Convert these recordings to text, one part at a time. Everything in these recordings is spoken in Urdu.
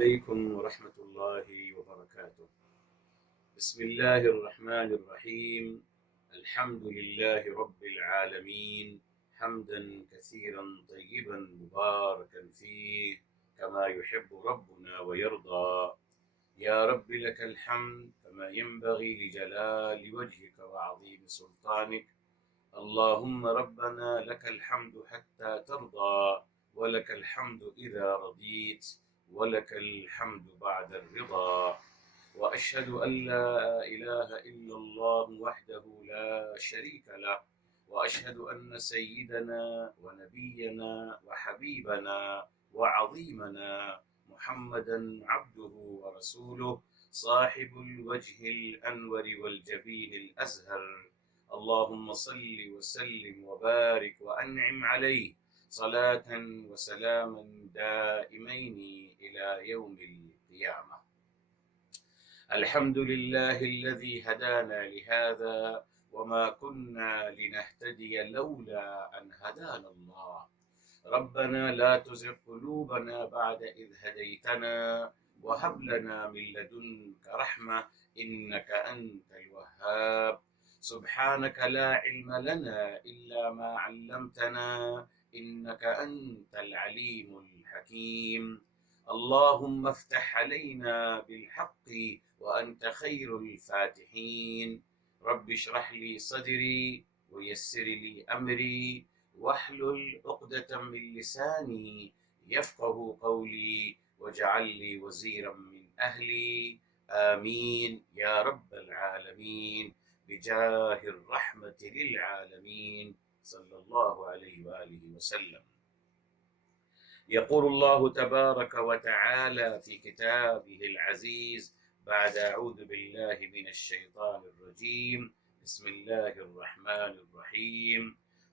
عليكم ورحمة الله وبركاته. بسم الله الرحمن الرحيم. الحمد لله رب العالمين، حمدا كثيرا طيبا مباركا فيه كما يحب ربنا ويرضى. يا رب لك الحمد كما ينبغي لجلال وجهك وعظيم سلطانك. اللهم ربنا لك الحمد حتى ترضى، ولك الحمد إذا رضيت، ولك الحمد بعد الرضا. وأشهد أن لا إله إلا الله وحده لا شريك له، وأشهد أن سيدنا ونبينا وحبيبنا وعظيمنا محمدا عبده ورسوله، صاحب الوجه الأنور والجبين الأزهر. اللهم صل وسلم وبارك وأنعم عليه صلاة وسلاما دائمين إلى يوم القيامة. الحمد لله الذي هدانا لهذا وما كنا لنهتدي لولا أن هدانا الله. ربنا لا تزغ قلوبنا بعد إذ هديتنا وهب لنا من لدنك رحمة إنك أنت الوهاب. سبحانك لا علم لنا إلا ما علمتنا إنك أنت العليم الحكيم. اللهم افتح علينا بالحق وأنت خير الفاتحين. رب اشرح لي صدري ويسر لي أمري واحلل عقدة من لساني يفقه قولي واجعل لي وزيرا من أهلي. آمين يا رب العالمين بجاه الرحمة للعالمين صلى الله عليه وآله وسلم. يقول الله تبارك وتعالى في كتابه العزيز بعد أعوذ بالله من الشيطان الرجيم، بسم الله الرحمن الرحيم: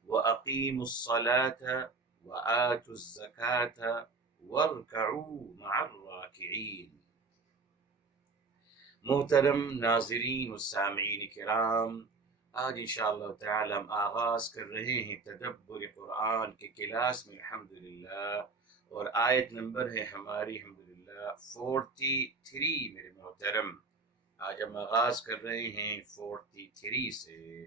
وأقيموا الصلاة وآتوا الزكاة واركعوا مع الراكعين. محترم ناظرین و سامعین کرام، آج انشاءاللہ تعالی ہم آغاز کر رہے ہیں تدبر قرآن کے کلاس میں الحمدللہ، اور آیت نمبر ہے ہماری الحمدللہ 43 میرے محترم۔ آج ہم آغاز کر رہے ہیں 43 سے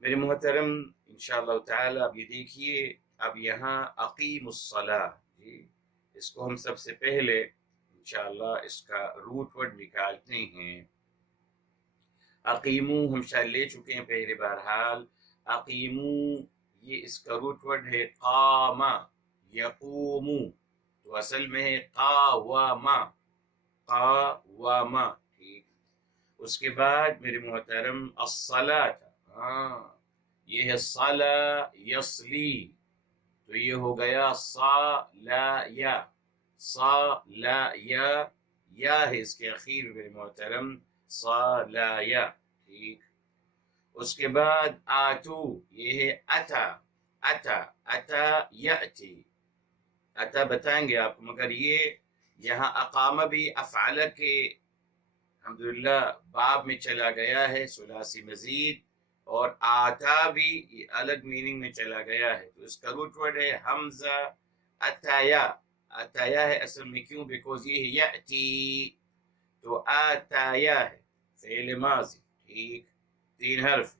میرے محترم انشاءاللہ تعالی۔ اب یہ دیکھیے، اب یہاں اقیم الصلاۃ، جی اس کو ہم سب سے پہلے انشاءاللہ اس کا روٹ ورڈ نکالتے ہیں۔ اقیمو ہم شاید لے چکے ہیں پہلے، بہرحال اقیمو یہ اس کا روٹ ورڈ ہے قام یقومو، تو اصل میں ہے قاوما، قاوما، ٹھیک۔ اس کے بعد میرے محترم الصلاۃ، یہ ہے صلا یصلی، تو یہ ہو گیا صا لا یا، صا لا یا ہے اس کے اخیر میرے محترم، صا لا یا، ٹھیک۔ اس کے بعد آتو، یہ ہے اتا، اتا، اتا یأتی، اتا بتائیں گے آپ کو، مگر یہ یہاں اقامہ بھی افعل کے الحمدللہ باب میں چلا گیا ہے ثلاثی مزید، اور آتا بھی الگ میننگ میں چلا گیا ہے، تو اس کا روٹ ورڈ ہے حمزہ اتایا، اتایا ہے اصل میں، کیوں؟ بیکوز یہ ہے یأتی، تو آتایا ہے فعل ماضی، ٹھیک، 3 حرف۔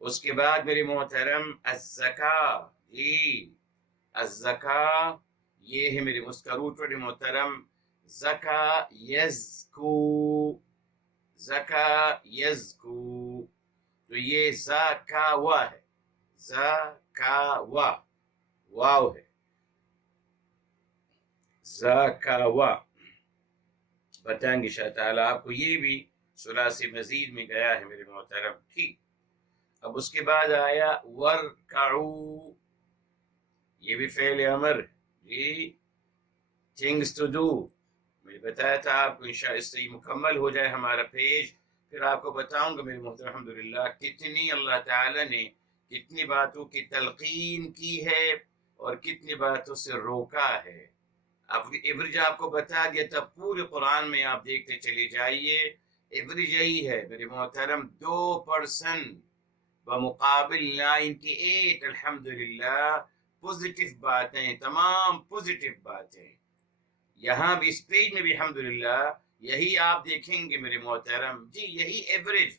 اس کے بعد میرے محترم الزکاة، جی الزکاة یہ ہے میرے، اس کا روٹ ورڈ محترم زکا یزکو، زکا یزکو، تو یہ زکاوا ہے، زکاوا، واو ہے، زکاوا، بتائیں گے شاء تعالیٰ آپ کو، یہ بھی ثلاثی مزید میں گیا ہے میرے محترم، ٹھیک۔ اب اس کے بعد آیا ورکعو، یہ بھی فعل امر، جی things to do، میں بتایا تھا آپ کو انشاءاللہ اس سے مکمل ہو جائے ہمارا پیج، پھر آپ کو بتاؤں گا میرے محترم الحمدللہ کتنی اللہ تعالیٰ نے کتنی باتوں کی تلقین کی ہے اور کتنی باتوں سے روکا ہے۔ اب ایوریج آپ کو بتا دیا تھا، پورے قرآن میں آپ دیکھتے چلے جائیے، ایوریج یہی ہے میرے محترم، 2% بمقابل 98 الحمدللہ پوزیٹیو باتیں، تمام پوزیٹیو باتیں، یہاں بھی اس پیج میں بھی الحمدللہ یہی آپ دیکھیں گے میرے محترم جی، یہی ایوریج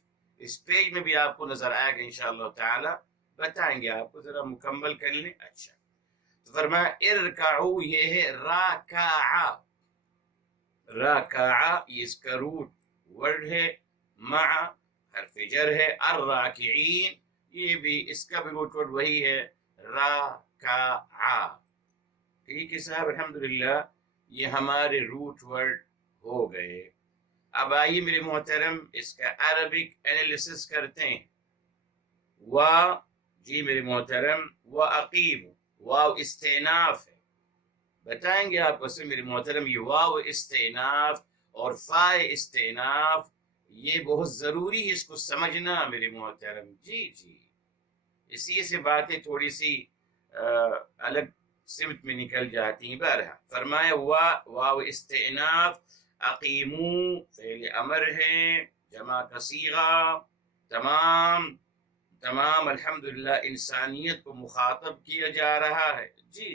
اس پیج میں بھی آپ کو نظر آئے گا انشاءاللہ تعالی، بتائیں گے آپ کو، ذرا مکمل کر لیں۔ اچھا، تو فرمایا ارکعو، یہ ہے راکعہ، راکعہ یہ اس کا روٹ ورڈ ہے، مع حرف جر ہے، الراکعین یہ بھی اس کا بھی روٹ ورڈ وہی ہے، راکعہ۔ ٹھیک ہے صاحب، الحمدللہ یہ ہمارے روٹ ورڈ ہو گئے۔ اب آئیے میرے محترم اس کا عربک انالیسس کرتے ہیں۔ جی میرے محترم وَأَقِیمُ، واو استئناف ہے، بتائیں گے آپ کو میرے محترم یہ واو استئناف اور فا استئناف یہ بہت ضروری ہے اس کو سمجھنا میرے محترم جی جی، اسی سے باتیں تھوڑی سی الگ سمت میں نکل جاتی ہیں۔ بہرحال فرمایا واو استئناف، اقیمو فعل امر ہے، جمع کا صیغہ، تمام الحمدللہ انسانیت کو مخاطب کیا جا رہا ہے جی۔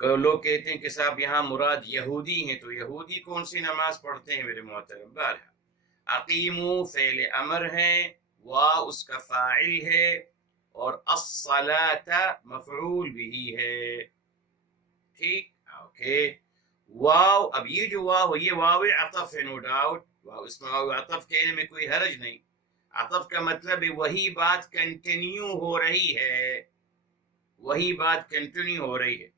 لوگ کہتے ہیں کہ صاحب یہاں مراد یہودی ہیں، تو یہودی کون سی نماز پڑھتے ہیں میرے محترم؟ بہرحال اقیمو فعل امر ہے، واو اس کا فاعل ہے، اور الصلاة مفعول بھی ہے، ٹھیک اوکے۔ واو، اب یہ جو واو یہ واو عطف ہے، نو ڈاؤٹ، اس میں واو عطف کہنے میں کوئی حرج نہیں، عطف کا مطلب ہے وہی بات کنٹینیو ہو رہی ہے، وہی بات کنٹینیو ہو رہی ہے۔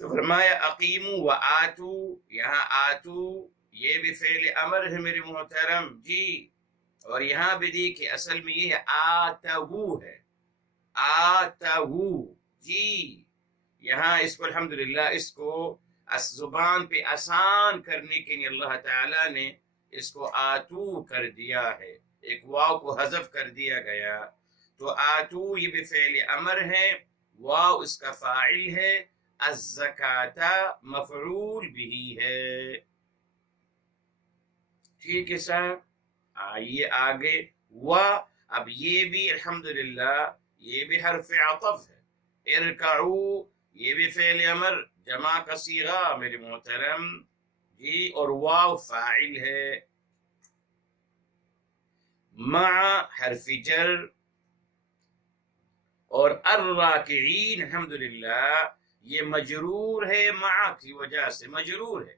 تو فرمایا اقیمو و آتو، یہاں آتو یہ بھی فعل امر ہے میرے محترم جی، اور یہاں بھی دیکھیں اصل میں یہ آتو ہے، آتو جی، یہاں اس کو الحمدللہ اس کو زبان پہ آسان کرنے کے لیے اللہ تعالیٰ نے اس کو آتو کر دیا ہے، ایک واو کو حذف کر دیا گیا، تو آتو یہ بھی فعل امر ہے، واو اس کا فاعل ہے، الزکاة مفعول بھی ہے، ٹھیک ہے صاحب۔ آئیے آگے، اب یہ بھی الحمدللہ یہ بھی حرف عطف ہے، ارکعو یہ بھی فعل امر جمع کا صیغہ میرے محترم جی، اور واو فاعل ہے، مع حرف جر، اور الراکعین الحمدللہ یہ مجرور ہے، مع کی وجہ سے مجرور ہے،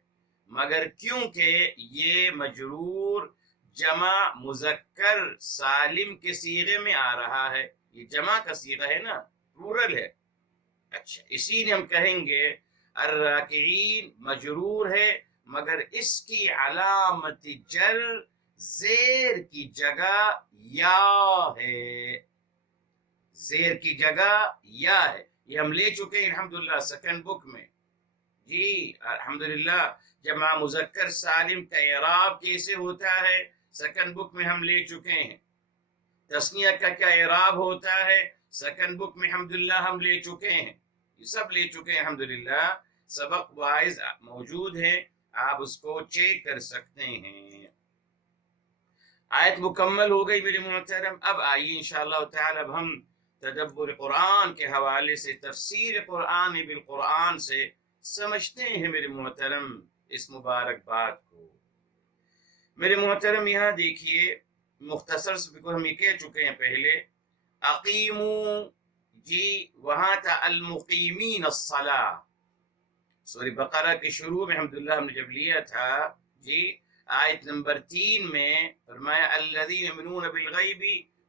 مگر کیونکہ یہ مجرور جمع مذکر سالم کے صیغے میں آ رہا ہے، یہ جمع کا صیغہ ہے نا، پلورل ہے، اچھا اسی لیے ہم کہیں گے الراکعین مجرور ہے، مگر اس کی علامت جر زیر کی جگہ یا ہے، زیر کی جگہ یا ہے، یہ ہم لے چکے ہیں الحمدللہ سیکنڈ بک میں جی، الحمدللہ جمع مذکر سالم کا اعراب کیسے ہوتا ہے سیکنڈ بک میں ہم لے چکے ہیں، تثنیہ کا کیا اعراب ہوتا ہے سیکنڈ بک میں الحمدللہ ہم لے چکے ہیں، یہ سب لے چکے ہیں الحمدللہ، سبق وائز موجود ہیں، آپ اس کو چیک کر سکتے ہیں۔ آیت مکمل ہو گئی میرے محترم، اب آئیے انشاءاللہ تعالی اب ہم تدبر قرآن کے حوالے سے تفسیر قرآن بالقرآن سے سمجھتے ہیں میرے محترم اس مبارک بات کو۔ میرے محترم یہاں دیکھیے مختصر سے ہم یہ کہہ چکے ہیں پہلے، اقیمو جی وہاں تھا المقیمین الصلاۃ، سورہ بقرہ کے شروع میں الحمدللہ ہم نے جب لیا تھا جی، آیت نمبر 3 میں فرمایا الذین یؤمنون بالغیب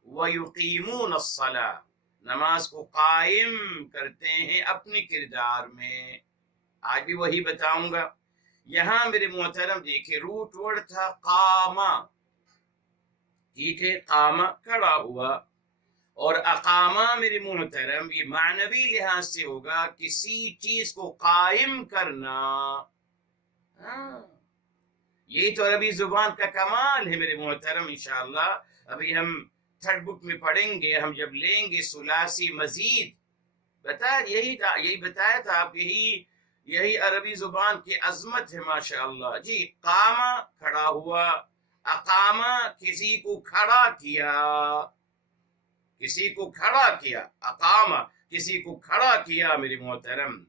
ویقیمون الصلاۃ، نماز کو قائم کرتے ہیں اپنے کردار میں، آج بھی وہی بتاؤں گا۔ یہاں میرے محترم دیکھیں روٹ ورڈ تھا قامہ، ٹھیک ہے، قامہ کھڑا ہوا، اور اقامہ میرے محترم یہ معنوی لحاظ سے ہوگا کسی چیز کو قائم کرنا، یہی تو عربی زبان کا کمال ہے میرے محترم۔ انشاءاللہ ابھی ہم تھرڈ بک میں پڑھیں گے، ہم جب لیں گے ثلاثی مزید، یہی بتایا تھا آپ، یہی عربی زبان کی عظمت ہے ماشاءاللہ جی۔ قامہ کھڑا ہوا، اقامہ کسی کو کھڑا کیا، کسی کو کھڑا کیا، اقامہ کسی کو کھڑا کیا میرے محترم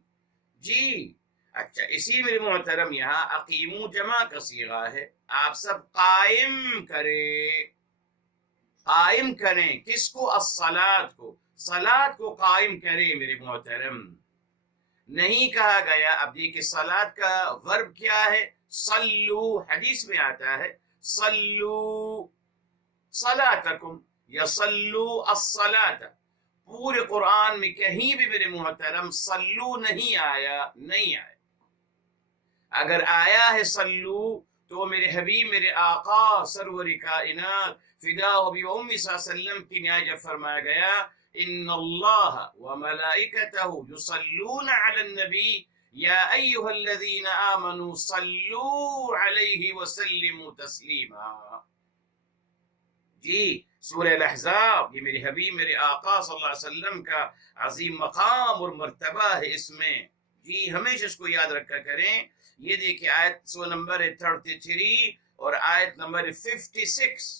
جی، اچھا، اسی میرے محترم یہاں اقیمو جمع کا صیغہ ہے، آپ سب قائم کریں، قائم کریں کس کو؟ الصلاۃ کو، صلاۃ کو قائم کریں میرے محترم، نہیں کہا گیا۔ اب دیکھیں صلاۃ کا ورب کیا ہے؟ صلو، حدیث میں آتا ہے صلو صلاتکم یا صلو الصلاۃ، پورے قرآن میں کہیں بھی میرے محترم صلو نہیں آیا، نہیں آیا۔ اگر آیا ہے صلو تو میرے حبیب، میرے آقا سرور کائنات فدا و ابی و امی صلی اللہ علیہ وسلم کی نہایت جب فرمایا گیا ان اللہ و ملائکتہ یصلون علی النبی یا ایھا الذین آمنوا صلوا علیہ وسلموا تسلیما، جی سورہ الاحزاب، یہ میرے حبیب میرے آقا صلی اللہ علیہ وسلم کا عظیم مقام اور مرتبہ ہے اس میں، جی ہمیشہ اس کو یاد رکھا کریں۔ یہ دیکھیں آیت سو نمبر 33 اور آیت نمبر 56،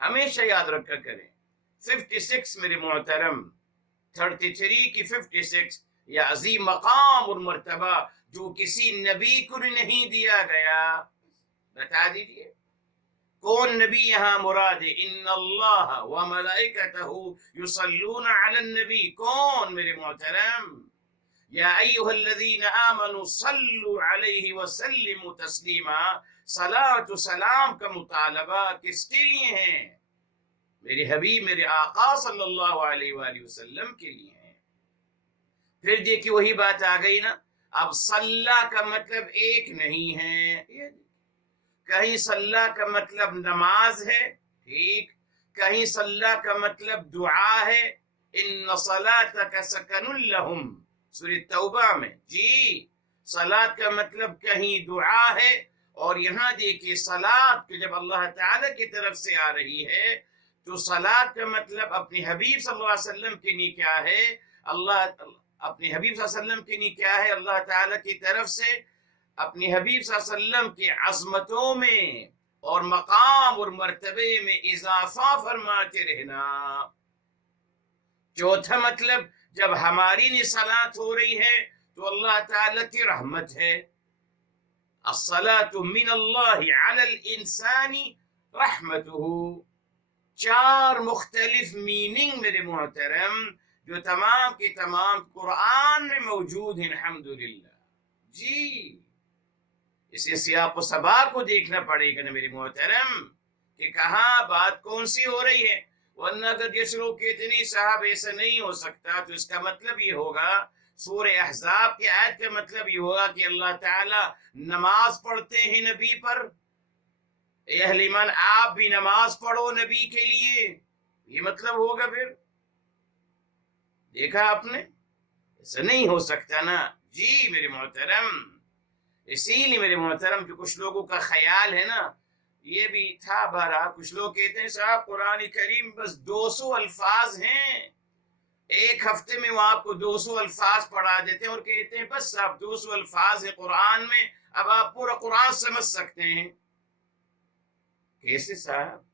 ہمیشہ یاد رکھا کریں۔ 56 میرے محترم، 33 کی 56، یہ عظیم مقام اور مرتبہ جو کسی نبی کو نہیں دیا گیا، بتا دیجئے کون نبی یہاں مراد ہے؟ ان اللہ و ملائکتہ یصلون علی النبی، کون میرے محترم؟ یا ایھا الذین آمنوا صلوا علیہ وسلموا تسلیما، صلاۃ و سلام کا مطالبہ کس کے لیے ہے؟ میرے حبیب میرے آقا صلی اللہ علیہ وآلہ وسلم کے لیے ہے۔ پھر دیکھیے وہی بات آ گئی نا، اب صلی کا مطلب ایک نہیں ہے، کہیں صلی کا مطلب نماز ہے، ٹھیک، کہیں صلی کا مطلب دعا ہے، ان صلاتک سکن لہم، سورۃ توبہ میں، جی صلات کا مطلب کہیں دعا ہے، اور یہاں دیکھیے صلات کہ جب اللہ تعالی کی طرف سے آ رہی ہے تو صلات کا مطلب اپنے حبیب صلی اللہ علیہ وسلم کے لیے کیا ہے؟ اپنے حبیب صلی اللہ علیہ وسلم کے لیے کیا ہے؟ اللہ تعالی کی طرف سے اپنے حبیب صلی اللہ علیہ وسلم کی عظمتوں میں اور مقام اور مرتبے میں اضافہ فرماتے رہنا۔ چوتھا مطلب جب ہماری لیے صلات ہو رہی ہے تو اللہ تعالی کی رحمت ہے، الصلاۃ من اللہ علی الانسان رحمتہ، 4 مختلف میننگ میرے محترم جو تمام کے تمام قرآن میں موجود ہیں، الحمدللہ، جی اسے سیاق و سباق کو دیکھنا پڑے گا نا میرے محترم کہ کہاں بات کون سی ہو رہی ہے، ورنہ اگر جیسے لوگ کہتے نہیں صاحب ایسا نہیں ہو سکتا تو اس کا مطلب یہ ہوگا، سورہ احزاب کی آیت کا مطلب یہ ہوگا کہ اللہ تعالی نماز پڑھتے ہیں نبی پر، اے اہل ایمان آپ بھی نماز پڑھو نبی کے لیے، یہ مطلب ہوگا۔ پھر دیکھا آپ نے، ایسا نہیں ہو سکتا نا، جی میرے محترم، اسی لیے میرے محترم جو کچھ لوگوں کا خیال ہے نا، یہ بھی تھا بارہ، کچھ لوگ کہتے ہیں صاحب قرآن کریم بس 200 الفاظ ہیں، ایک ہفتے میں وہ آپ کو 200 الفاظ پڑھا دیتے ہیں اور کہتے ہیں بس صاحب 200 الفاظ ہیں قرآن میں، اب آپ پورا قرآن سمجھ سکتے ہیں۔ کیسے صاحب؟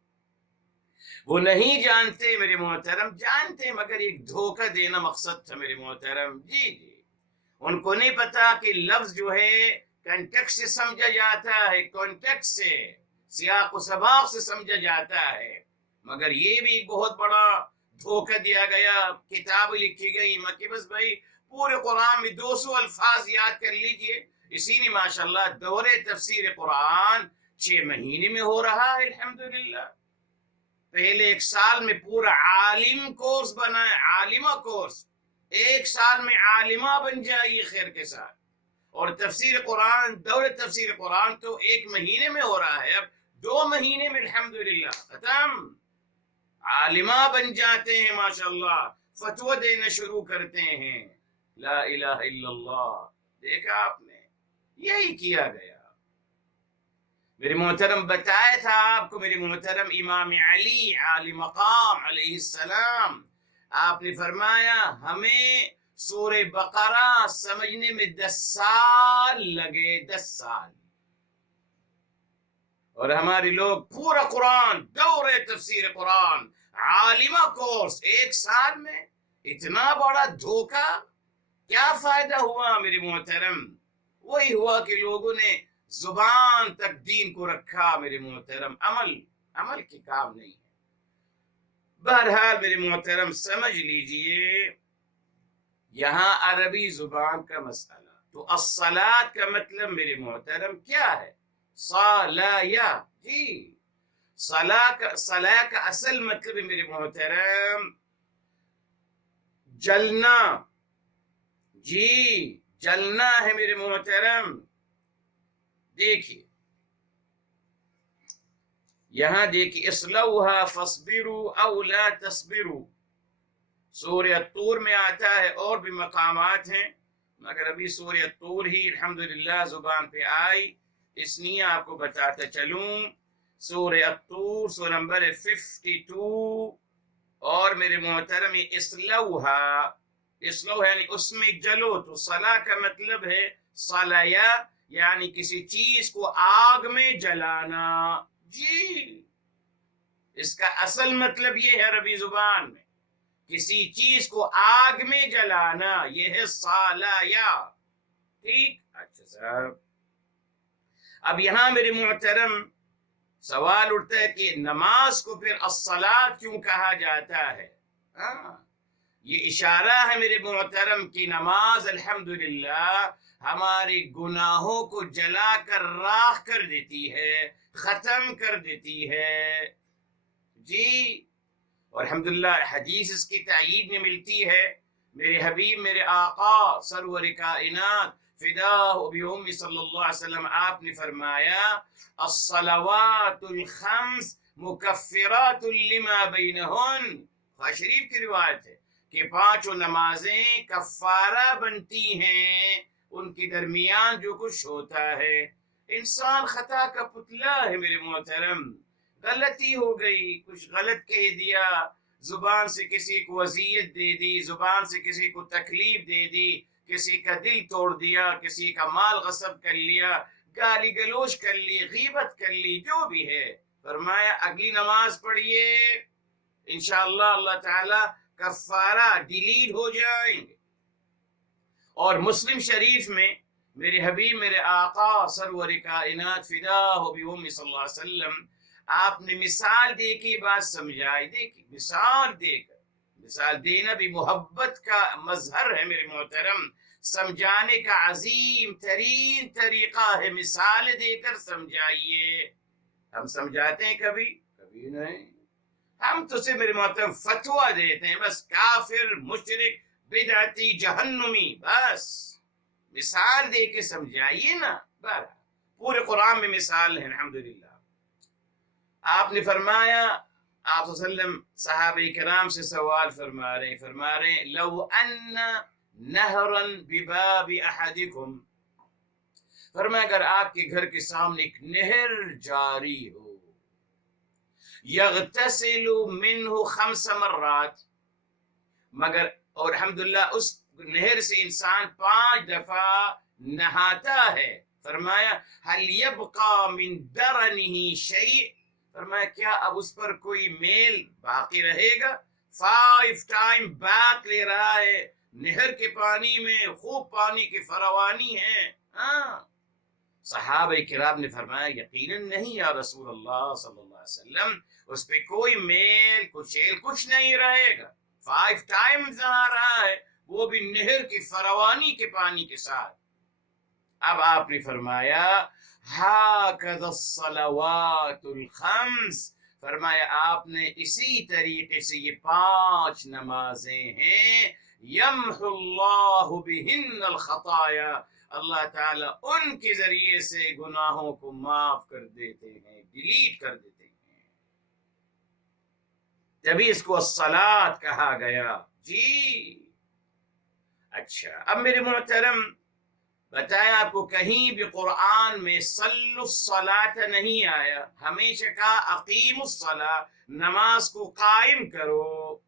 وہ نہیں جانتے میرے محترم، جانتے مگر ایک دھوکہ دینا مقصد تھا میرے محترم، جی ان کو نہیں پتا کہ لفظ جو ہے کنٹیکسٹ سے سمجھا جاتا ہے، کانٹیکسٹ سے، سیاق و سباق سے سمجھا جاتا ہے، مگر یہ بھی ایک بہت بڑا دھوکہ دیا گیا، کتاب لکھی گئی کہ بس بھائی پورے قرآن میں 200 الفاظ یاد کر لیجئے، اسی لیے ماشاءاللہ دور تفسیر قرآن 6 مہینے میں ہو رہا ہے، الحمدللہ۔ پہلے 1 سال میں پورا عالم کورس بنائے، عالمہ کورس، 1 سال میں عالمہ بن جائیے خیر کے ساتھ، اور تفسیر قرآن، دور تفسیر قرآن تو 1 مہینے میں ہو رہا ہے، اب 2 مہینے میں الحمدللہ ختم، عالمہ بن جاتے ہیں ماشاءاللہ، فتوہ دینا شروع کرتے ہیں، لا الہ الا اللہ۔ دیکھا آپ نے، یہی کیا گیا میرے محترم، بتایا تھا آپ کو میرے محترم امام علی عالی مقام علیہ السلام، آپ نے فرمایا ہمیں سورہ بقرہ سمجھنے میں 10 سال لگے، 10 سال، اور ہمارے لوگ پورا قرآن، دور تفسیر قرآن، عالمہ کورس 1 سال میں، اتنا بڑا دھوکہ، کیا فائدہ ہوا میرے محترم؟ وہی ہوا کہ لوگوں نے زبان تک دین کو رکھا میرے محترم، عمل کے کام نہیں ہے۔ بہرحال میرے محترم سمجھ لیجئے یہاں عربی زبان کا مسئلہ، تو الصلاۃ کا مطلب میرے محترم کیا ہے؟ صلایا، جی صلاح کا اصل مطلب ہے میرے محترم جلنا، جی جلنا ہے میرے محترم۔ دیکھیے یہاں دیکھیے اصلوها فاصبروا او لا تصبروا، سورہ الطور میں آتا ہے، اور بھی مقامات ہیں، مگر ابھی سورہ الطور ہی الحمدللہ زبان پہ آئی، اس لیے آپ کو بتاتا چلوں۔ سورہ الطور سورہ نمبر 52، اور میرے محترم یہ اصلوها یعنی اس میں جلو، تو صلاح کا مطلب ہے صلایا، یعنی کسی چیز کو آگ میں جلانا، جی اس کا اصل مطلب یہ ہے عربی زبان میں کسی چیز کو آگ میں جلانا، یہ ہے صلایا، ٹھیک۔ اچھا صاحب، اب یہاں میرے محترم سوال اٹھتا ہے کہ نماز کو پھر الصلاۃ کیوں کہا جاتا ہے؟ یہ اشارہ ہے میرے محترم کی نماز الحمدللہ ہمارے گناہوں کو جلا کر راکھ کر دیتی ہے، ختم کر دیتی ہے، جی۔ اور الحمدللہ حدیث اس کی تائید میں ملتی ہے، میرے حبیب میرے آقا سرور کائنات فداہ بأمی صلی اللہ علیہ وسلم، آپ نے فرمایا الصلوات الخمس مکفرات لما بینہن، بخاری شریف کی روایت ہے کہ پانچوں نمازیں کفارہ بنتی ہیں ان کے درمیان جو کچھ ہوتا ہے۔ انسان خطا کا پتلا ہے میرے محترم، غلطی ہو گئی، کچھ غلط کہہ دیا، زبان سے کسی کو اذیت دے دی، زبان سے کسی کو تکلیف دے دی، کسی کا دل توڑ دیا، کسی کا مال غصب کر لیا، گالی گلوچ کر لی، غیبت کر لی، جو بھی ہے، فرمایا اگلی نماز پڑھیے انشاءاللہ اللہ تعالی کفارہ ڈیلیٹ ہو جائیں گے۔ اور مسلم شریف میں میرے حبیب میرے آقا سرور کائنات فداہ بأمی صلی اللہ علیہ وسلم، آپ نے مثال دے کے بات سمجھائی۔ دیکھیں مثال دے کر، مثال دینا بھی محبت کا مظہر ہے میرے محترم، سمجھانے کا عظیم ترین طریقہ ہے، مثال دے کر سمجھائیے۔ ہم سمجھاتے ہیں کبھی نہیں، ہم تو سے میرے محترم فتویٰ دیتے ہیں، بس کافر مشرک بدعتی جہنمی، بس مثال دے کے سمجھائیے نا۔ بہرحال پورے قرآن میں مثال ہے الحمدللہ۔ آپ نے فرمایا، آپ صلی اللہ علیہ وسلم صحابہ کرام سے سوال فرما رہے ہیں لو ان نہرا بباب احدکم، فرمایا اگر آپ کے گھر کے سامنے ایک نہر جاری ہو، یغتسل منہ 5 مرات، مگر اور الحمدللہ اس نہر سے انسان 5 دفعہ نہاتا ہے، فرمایا هل يبقى من درنه شيء، فرمایا کیا اب اس پر کوئی میل باقی رہے گا؟ 5 ٹائم بات لے رہا ہے نہر کے پانی میں، خوب پانی کی فراوانی ہے۔ صحابہ کرام نے فرمایا یقیناً نہیں یا رسول اللہ صلی اللہ علیہ وسلم، اس پہ کوئی میل کچیل کچھ نہیں رہے گا، 5 ٹائمز نہا رہا ہے، وہ بھی نہر کی فراوانی کے پانی کے ساتھ۔ اب آپ نے فرمایا ہاکذا الصلوات الخمس، فرمایا آپ نے اسی طریقے سے یہ 5 نمازیں ہیں، یمحو اللہ بہن الخطایا، اللہ تعالیٰ ان کے ذریعے سے گناہوں کو معاف کر دیتے ہیں، ڈیلیٹ کر دیتے ہیں، جبھی اس کو الصلاۃ کہا گیا، جی۔ اچھا اب میرے محترم بتائیں آپ کو کہیں بھی قرآن میں صلوا الصلاۃ نہیں آیا، ہمیشہ کہا اقیموا الصلاۃ، نماز کو قائم کرو۔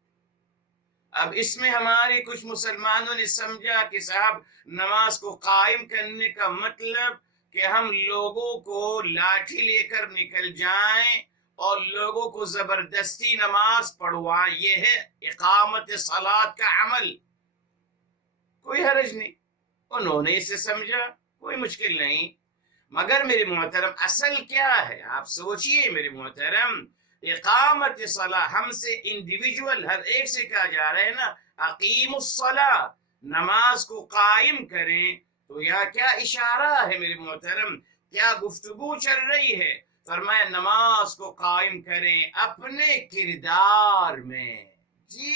اب اس میں ہمارے کچھ مسلمانوں نے سمجھا کہ صاحب نماز کو قائم کرنے کا مطلب کہ ہم لوگوں کو لاٹھی لے کر نکل جائیں اور لوگوں کو زبردستی نماز پڑھوائیں، یہ ہے اقامت صلاۃ کا عمل۔ کوئی حرج نہیں، انہوں نے اسے سمجھا، کوئی مشکل نہیں، مگر میرے محترم اصل کیا ہے؟ آپ سوچئے میرے محترم، اقامت صلاح ہم سے انڈیویجول ہر ایک سے کہا جا رہا ہے نا، اقیم الصلاح، نماز کو قائم کریں، تو یہاں کیا اشارہ ہے میرے محترم؟ کیا گفتگو چل رہی ہے؟ فرمایا نماز کو قائم کریں اپنے کردار میں. جی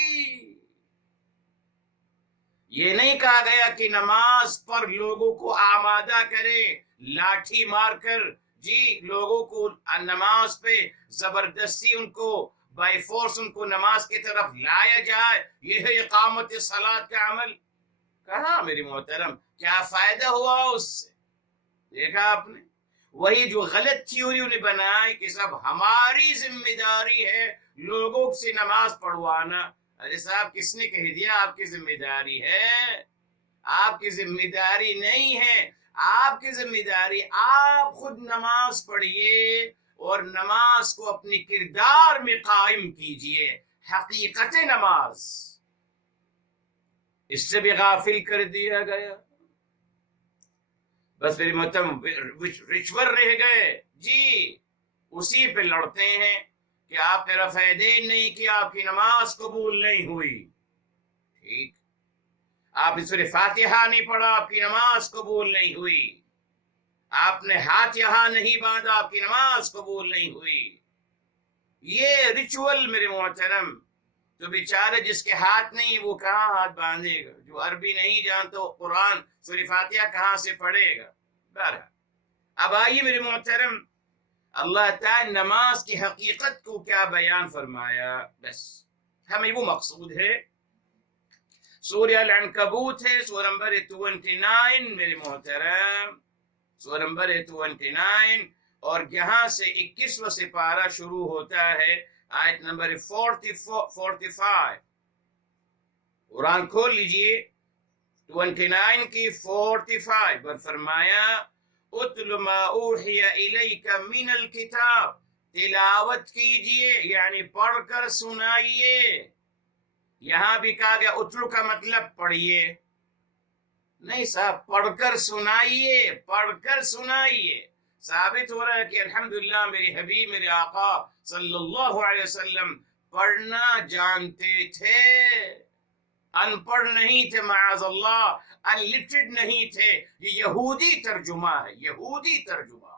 یہ نہیں کہا گیا کہ نماز پر لوگوں کو آمادہ کرے لاٹھی مار کر، جی لوگوں کو نماز پہ زبردستی ان کو بائی فورس ان کو نماز کی طرف لایا جائے، یہ ہے اقامت صلاۃ کا عمل. کہاں میری محترم، کیا فائدہ ہوا اس سے؟ دیکھا آپ نے، وہی جو غلط تھیوری انہیں بنائی کہ سب ہماری ذمہ داری ہے لوگوں سے نماز پڑھوانا. ارے صاحب کس نے کہہ دیا آپ کی ذمہ داری ہے؟ آپ کی ذمہ داری نہیں ہے. آپ کی ذمہ داری، آپ خود نماز پڑھیے اور نماز کو اپنے کردار میں قائم کیجئے. حقیقت نماز اس سے بھی غافل کر دیا گیا. بس میری محترم ریچول رہ گئے، جی اسی پہ لڑتے ہیں کہ آپ نے رفع دین نہیں کیا، آپ کی نماز قبول نہیں ہوئی. ٹھیک، آپ نے سورہ فاتحہ نہیں پڑھا، آپ کی نماز قبول نہیں ہوئی. آپ نے ہاتھ یہاں نہیں باندھا، آپ کی نماز قبول نہیں ہوئی. یہ ریچول میرے محترم، تو بیچارے جس کے ہاتھ نہیں وہ کہاں ہاتھ باندھے گا؟ جو عربی نہیں جانتا قرآن سورہ فاتحہ کہاں سے پڑھے گا؟ بہرحال اب آئیے میرے محترم، اللہ تعالی نماز کی حقیقت کو کیا بیان فرمایا. بس ہمیں وہ مقصود ہے. سورہ العنکبوت ہے، سورہ نمبر 29 میرے محترم، سورہ نمبر 29، اور یہاں سے 21واں سپارہ شروع ہوتا ہے، آیت نمبر 45. قرآن کھول لیجئے، 29 کی 45 پر فرمایا اتل ما اوحی الیک من الکتاب، تلاوت کیجئے یعنی پڑھ کر سنائیے. یہاں بھی کہا گیا اتلو کا مطلب پڑھیے، نہیں صاحب پڑھ کر سنائیے، پڑھ کر سنائیے. ثابت ہو رہا ہے کہ الحمدللہ میرے حبیب میرے آقا صلی اللہ علیہ وسلم پڑھنا جانتے تھے، ان پڑھ نہیں تھے، معاذ اللہ ان لٹریٹ نہیں تھے. یہ یہودی ترجمہ ہے، یہودی ترجمہ.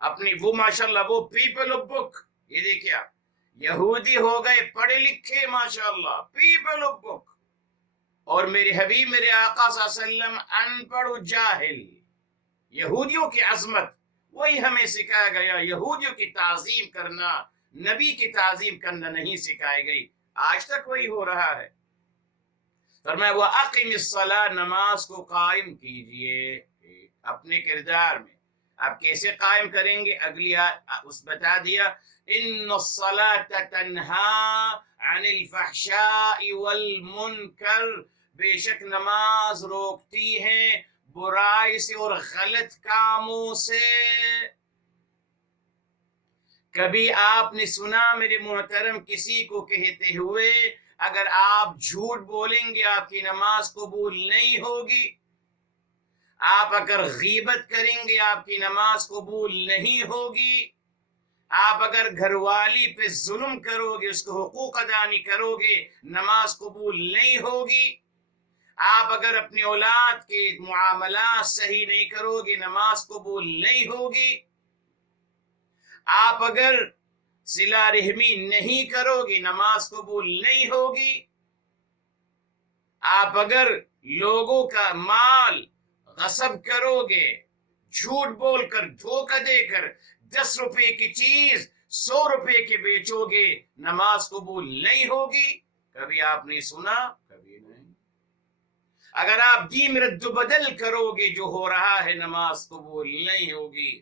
اپنی وہ ماشاءاللہ وہ پیپل آف بک، یہ دیکھیں آپ یہودی ہو گئے پڑھے لکھے ماشاءاللہ، پیپل آف بک، اور میرے حبیب میرے آقا صلی اللہ علیہ وسلم ان پڑھ جاہل. یہودیوں کی عظمت وہی ہمیں سکھایا گیا، یہودیوں کی تعظیم کرنا، نبی کی تعظیم کرنا نہیں سکھائی گئی. آج تک وہی ہو رہا ہے. فرمایا وَأَقِمِ الصَّلَاةَ، نماز کو قائم کیجئے اپنے کردار میں. آپ کیسے قائم کریں گے؟ اگلی اس بتا دیا ان الصلاة تنہا عن الفحشاء والمنکر، بے شک نماز روکتی ہے برائی سے اور غلط کاموں سے. کبھی آپ نے سنا میرے محترم کسی کو کہتے ہوئے اگر آپ جھوٹ بولیں گے آپ کی نماز قبول نہیں ہوگی؟ آپ اگر غیبت کریں گے آپ کی نماز قبول نہیں ہوگی؟ آپ اگر گھر والی پہ ظلم کرو گے، اس کو حقوق ادا نہیں کرو گے، نماز قبول نہیں ہوگی؟ آپ اگر اپنی اولاد کے معاملات صحیح نہیں کرو گے، نماز قبول نہیں ہوگی؟ آپ اگر صلہ رحمی نہیں کرو گے، نماز قبول نہیں ہوگی؟ آپ اگر لوگوں کا مال غصب کرو گے، جھوٹ بول کر دھوکہ دے کر 10 روپے کی چیز 100 روپے کے بیچو گے، نماز قبول نہیں ہوگی؟ کبھی آپ نے سنا؟ کبھی نہیں. اگر آپ دین رد و بدل کرو گے جو ہو رہا ہے، نماز قبول نہیں ہوگی.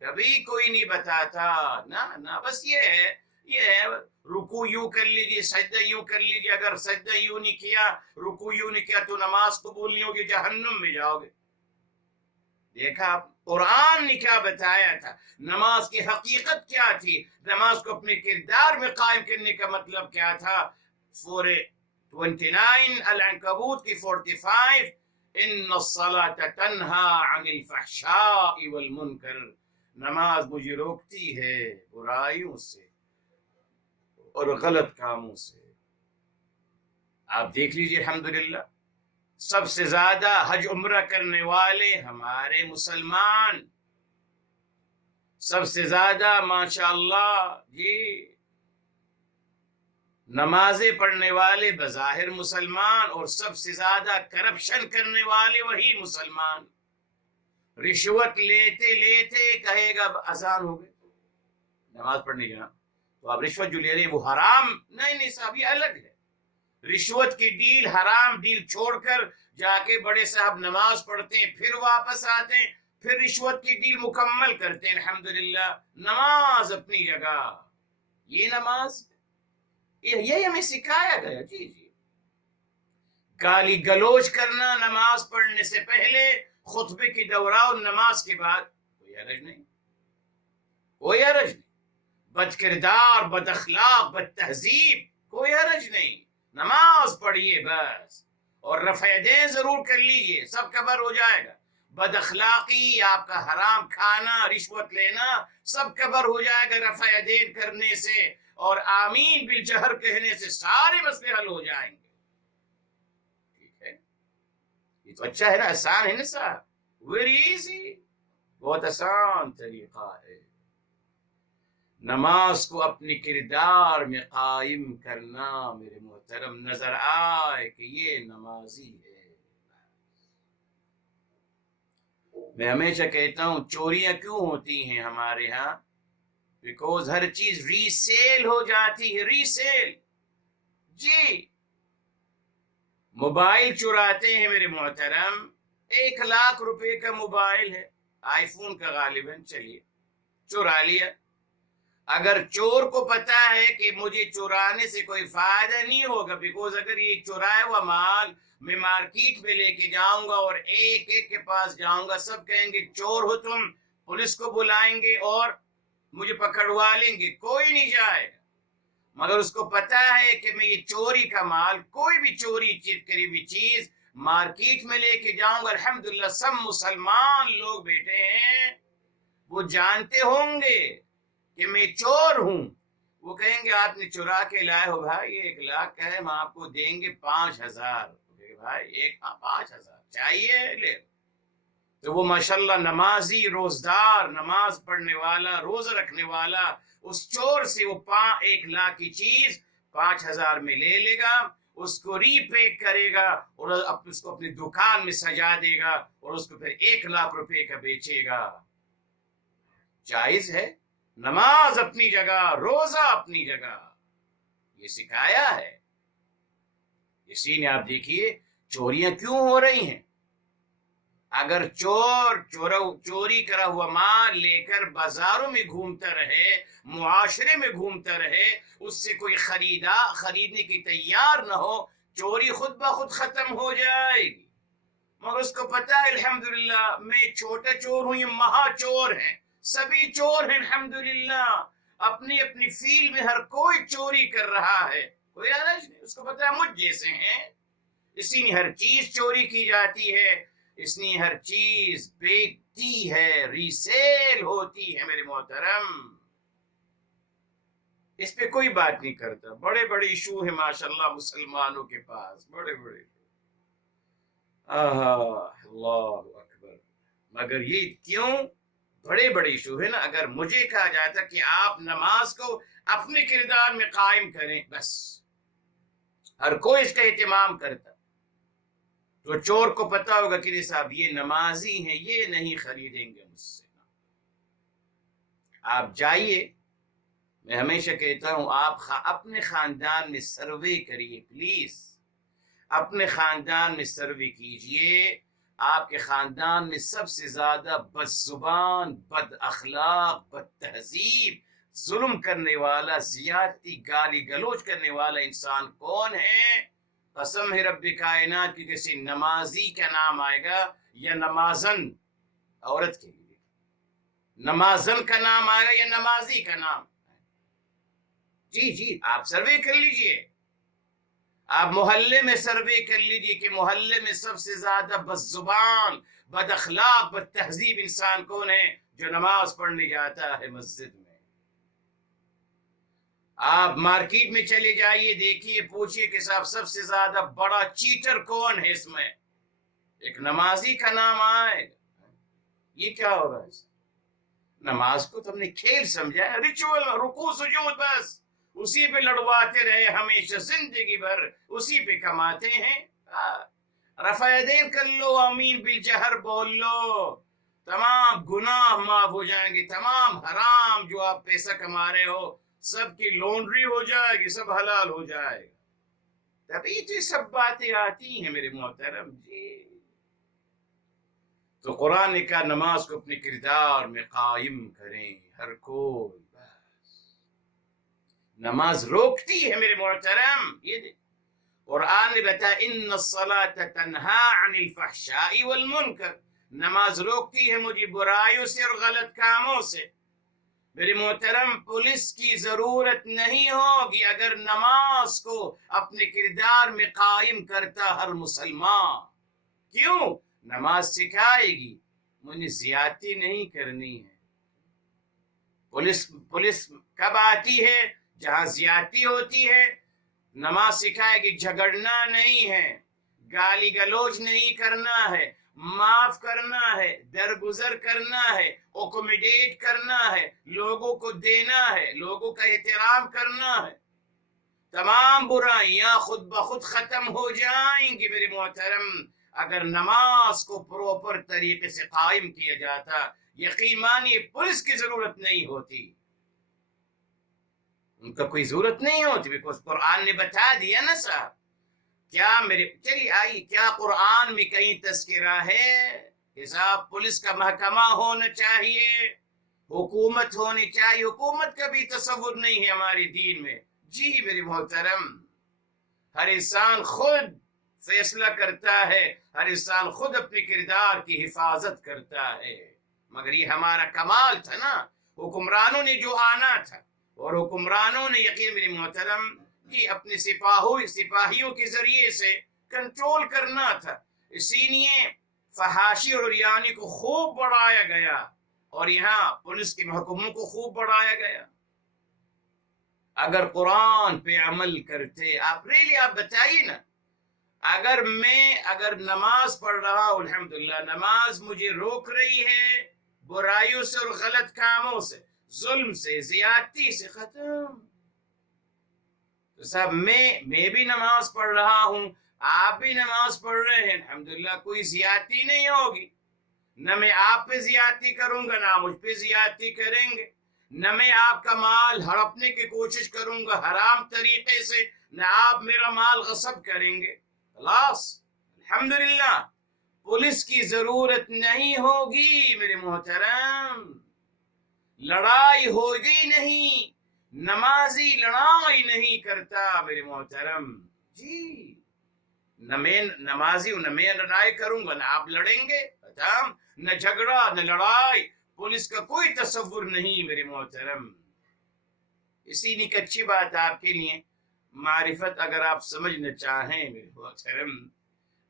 کبھی کوئی نہیں بتاتا، نہ بس یہ ہے رکوع یوں کر لیجیے، سجدہ یوں کر لیجیے، اگر سجدہ یوں نہیں کیا، رکوع یوں نہیں کیا تو نماز قبول نہیں ہوگی، جہنم میں جاؤ گے. دیکھا آپ قرآن نے کیا بتایا تھا، نماز کی حقیقت کیا تھی، نماز کو اپنے کردار میں قائم کرنے کا مطلب کیا تھا. سورہ 29 العنکبوت کی 45 ان الصلاۃ تنہا عن الفحشاء والمنکر، نماز مجھے روکتی ہے برائیوں سے اور غلط کاموں سے۔ آپ دیکھ لیجئے الحمدللہ سب سے زیادہ حج عمرہ کرنے والے ہمارے مسلمان، سب سے زیادہ ماشاءاللہ جی نمازیں پڑھنے والے بظاہر مسلمان، اور سب سے زیادہ کرپشن کرنے والے وہی مسلمان۔ رشوت لیتے لیتے کہے گا اذان ہو گئی نماز پڑھنے کا، تو آپ رشوت جو لے رہے ہیں وہ حرام نہیں صاحب، یہ الگ ہے۔ رشوت کی ڈیل، حرام ڈیل چھوڑ کر جا کے بڑے صاحب نماز پڑھتے ہیں، پھر واپس آتے ہیں، پھر رشوت کی ڈیل مکمل کرتے ہیں۔ الحمدللہ نماز اپنی جگہ، یہ نماز یہی ہمیں سکھایا گیا۔ جی جی، گالی گلوچ کرنا نماز پڑھنے سے پہلے، خطبے کی دوران، نماز کے بعد، کوئی حرج نہیں، کوئی حرج نہیں۔ بد کردار، بد اخلاق، بد تہذیب، کوئی حرج نہیں، نماز پڑھیے بس، اور رفع دین ضرور کر لیجئے، سب کور ہو جائے گا۔ بد اخلاقی، آپ کا حرام کھانا، رشوت لینا، سب کور ہو جائے گا رفع دین کرنے سے، اور آمین بالجہر کہنے سے سارے مسئلے حل ہو جائیں گے۔ ٹھیک ہے، یہ تو اچھا ہے نا، آسان ہے نا صاحب، ویری ایزی، بہت آسان طریقہ ہے نماز کو اپنے کردار میں قائم کرنا۔ میرے محترم نظر آئے کہ یہ نمازی ہے۔ میں ہمیشہ کہتا ہوں چوریاں کیوں ہوتی ہیں ہمارے ہاں؟ بیکوز ہر چیز ری سیل ہو جاتی ہے، ری سیل۔ جی، موبائل چراتے ہیں میرے محترم، 1,00,000 روپے کا موبائل ہے، آئی فون کا غالباً، چلیے چرا لیا۔ اگر چور کو پتا ہے کہ مجھے چرانے سے کوئی فائدہ نہیں ہوگا، بیکوز اگر یہ چرائے ہوا مال میں مارکیٹ میں لے کے جاؤں گا اور ایک ایک کے پاس جاؤں گا، سب کہیں گے چور ہو تم، پولیس کو بلائیں گے اور مجھے پکڑوا لیں گے، کوئی نہیں جائے گا۔ مگر اس کو پتا ہے کہ میں یہ چوری کا مال، کوئی بھی چوری کری ہوئی چیز مارکیٹ میں لے کے جاؤں گا، الحمدللہ سب مسلمان لوگ بیٹھے ہیں وہ جانتے ہوں گے کہ میں چور ہوں، وہ کہیں گے آپ نے چرا کے لائے ہو بھائی، یہ 1,00,000 کا ہے، ہم آپ کو دیں گے 5,000 بھائی، 5,000 چاہیے لے۔ تو وہ ماشاءاللہ نمازی، روزدار، نماز پڑھنے والا، روزہ رکھنے والا، اس چور سے وہ 1,00,000 کی چیز 5,000 میں لے لے گا، اس کو ری پیک کرے گا اور اس کو اپنی دکان میں سجا دے گا اور اس کو پھر 1,00,000 روپے کا بیچے گا۔ جائز ہے، نماز اپنی جگہ، روزہ اپنی جگہ، یہ سکھایا ہے۔ اسی نے آپ دیکھیے چوریاں کیوں ہو رہی ہیں۔ اگر چوری کرا ہوا مال لے کر بازاروں میں گھومتا رہے، معاشرے میں گھومتا رہے، اس سے کوئی خریدنے کی تیار نہ ہو، چوری خود بخود ختم ہو جائے گی۔ مگر اس کو پتا ہے الحمدللہ میں چھوٹا چور ہوں، یہ مہا چور ہیں، سبھی چور ہیں الحمدللہ، اپنی اپنی فیلڈ میں ہر کوئی چوری کر رہا ہے، کوئی حرج نہیں، اس کو پتا ہے مجھ جیسے ہیں۔ اسی لیے ہر چیز چوری کی جاتی ہے، اس لیے ہر چیز بیکتی ہے، ریسیل ہوتی ہے میرے محترم۔ اس پہ کوئی بات نہیں کرتا، بڑے بڑے ایشو ہیں ماشاءاللہ مسلمانوں کے پاس، بڑے بڑے، اللہ اکبر۔ مگر یہ کیوں بڑے بڑے ایشو ہے نا؟ اگر مجھے کہا جاتا کہ آپ نماز کو اپنے کردار میں قائم کریں، بس ہر کوئی اس کا اہتمام کرتا، تو چور کو پتا ہوگا کہ صاحب یہ نمازی ہیں، یہ نہیں خریدیں گے مجھ سے۔ آپ جائیے، میں ہمیشہ کہتا ہوں آپ اپنے خاندان میں سروے کریے پلیز، اپنے خاندان میں سروے کیجئے، آپ کے خاندان میں سب سے زیادہ بد زبان، بد اخلاق، بد تہذیب، ظلم کرنے والا، زیادتی، گالی گلوچ کرنے والا انسان کون ہے؟ قسم ہے رب کائنات کی، کسی نمازی کا نام آئے گا یا نمازن، عورت کے لیے نمازن کا نام آئے گا یا نمازی کا نام؟ جی جی، آپ سروے کر لیجئے، آپ محلے میں سروے کر لیجئے کہ محلے میں سب سے زیادہ بد زبان، بد اخلاق، بد تہذیب انسان کون ہے؟ جو نماز پڑھنے جاتا ہے مسجد میں۔ آپ مارکیٹ میں چلے جائیے، دیکھیے، پوچھئے کہ صاحب سب سے زیادہ بڑا چیٹر کون ہے اس میں؟ ایک نمازی کا نام آئے۔ یہ کیا ہو رہا ہے؟ نماز کو تو ہم نے کھیل سمجھا ہے، ریچول، رکوع سجود، بس اسی پہ لڑواتے رہے ہمیشہ، زندگی بھر اسی پہ کماتے ہیں۔ رفع یدین کر لو، آمین بالجہر بول لو، تمام گناہ معاف ہو جائیں گے، تمام حرام جو آپ پیسہ کما رہے ہو سب کی لانڈری ہو جائے گی، سب حلال ہو جائے گا۔ تبھی تو یہ سب باتیں آتی ہیں میرے محترم جی۔ تو قرآن نے کہا نماز کو اپنے کردار میں قائم کریں ہر کوئی۔ نماز روکتی ہے میرے محترم، یہ قرآن نے بتایا ان الصلاۃ تنہا عن الفحشاء والمنکر، نماز روکتی ہے مجھے برائیوں سے اور غلط کاموں سے۔ میرے محترم، پولیس کی ضرورت نہیں ہوگی اگر نماز کو اپنے کردار میں قائم کرتا ہر مسلمان۔ کیوں؟ نماز سکھائے گی مجھے زیادتی نہیں کرنی ہے۔ پولیس کب آتی ہے؟ جہاں زیادتی ہوتی ہے۔ نماز سکھائے گی جھگڑنا نہیں ہے، گالی گلوچ نہیں کرنا ہے، معاف کرنا ہے، درگزر کرنا ہے، اکوموڈیٹ کرنا ہے، لوگوں کو دینا ہے، لوگوں کا احترام کرنا ہے۔ تمام برائیاں خود بخود ختم ہو جائیں گی میرے محترم اگر نماز کو پروپر طریقے سے قائم کیا جاتا۔ یقین مانیے پولیس کی ضرورت نہیں ہوتی، ان کا کوئی ضرورت نہیں ہوتی، بیکاز قرآن نے بتا دیا نا صاحب۔ کیا میرے چلیے آئیے، کیا قرآن میں کہیں تذکرہ ہے کہ صاحب پولیس کا محکمہ ہونا چاہیے، حکومت ہونی چاہیے؟ حکومت کا بھی تصور نہیں ہے ہمارے دین میں جی میرے محترم۔ ہر انسان خود فیصلہ کرتا ہے، ہر انسان خود اپنے کردار کی حفاظت کرتا ہے۔ مگر یہ ہمارا کمال تھا نا، حکمرانوں نے جو آنا تھا، اور حکمرانوں نے یقین میرے محترم یہ اپنے سپاہیوں کے ذریعے سے کنٹرول کرنا تھا۔ اسی لیے فحاشی اور عریانی کو خوب بڑھایا گیا اور یہاں پولیس کے محکموں کو خوب بڑھایا گیا۔ اگر قرآن پہ عمل کرتے، آپ بتائیے نا، اگر نماز پڑھ رہا ہوں، الحمدللہ نماز مجھے روک رہی ہے برائیوں سے اور غلط کاموں سے، ظلم سے، زیادتی سے، ختم۔ تو صاحب میں بھی نماز پڑھ رہا ہوں، آپ بھی نماز پڑھ رہے ہیں، الحمدللہ کوئی زیادتی نہیں ہوگی، نہ میں آپ پہ زیادتی کروں گا نہ مجھ پہ زیادتی کریں گے، نہ میں آپ کا مال ہڑپنے کی کوشش کروں گا حرام طریقے سے، نہ آپ میرا مال غصب کریں گے۔ خلاص الحمدللہ پولیس کی ضرورت نہیں ہوگی میرے محترم، لڑائی ہوگی نہیں، نمازی لڑائی نہیں کرتا میرے محترم جی۔ نہ میں نمازی ہوں، نہ میں لڑائی کروں گا نہ آپ لڑیں گے، نہ جھگڑا نہ لڑائی، پولیس کا کوئی تصور نہیں میرے محترم۔ اسی لیے ایک اچھی بات آپ کے لیے، معرفت اگر آپ سمجھنا چاہیں میرے محترم،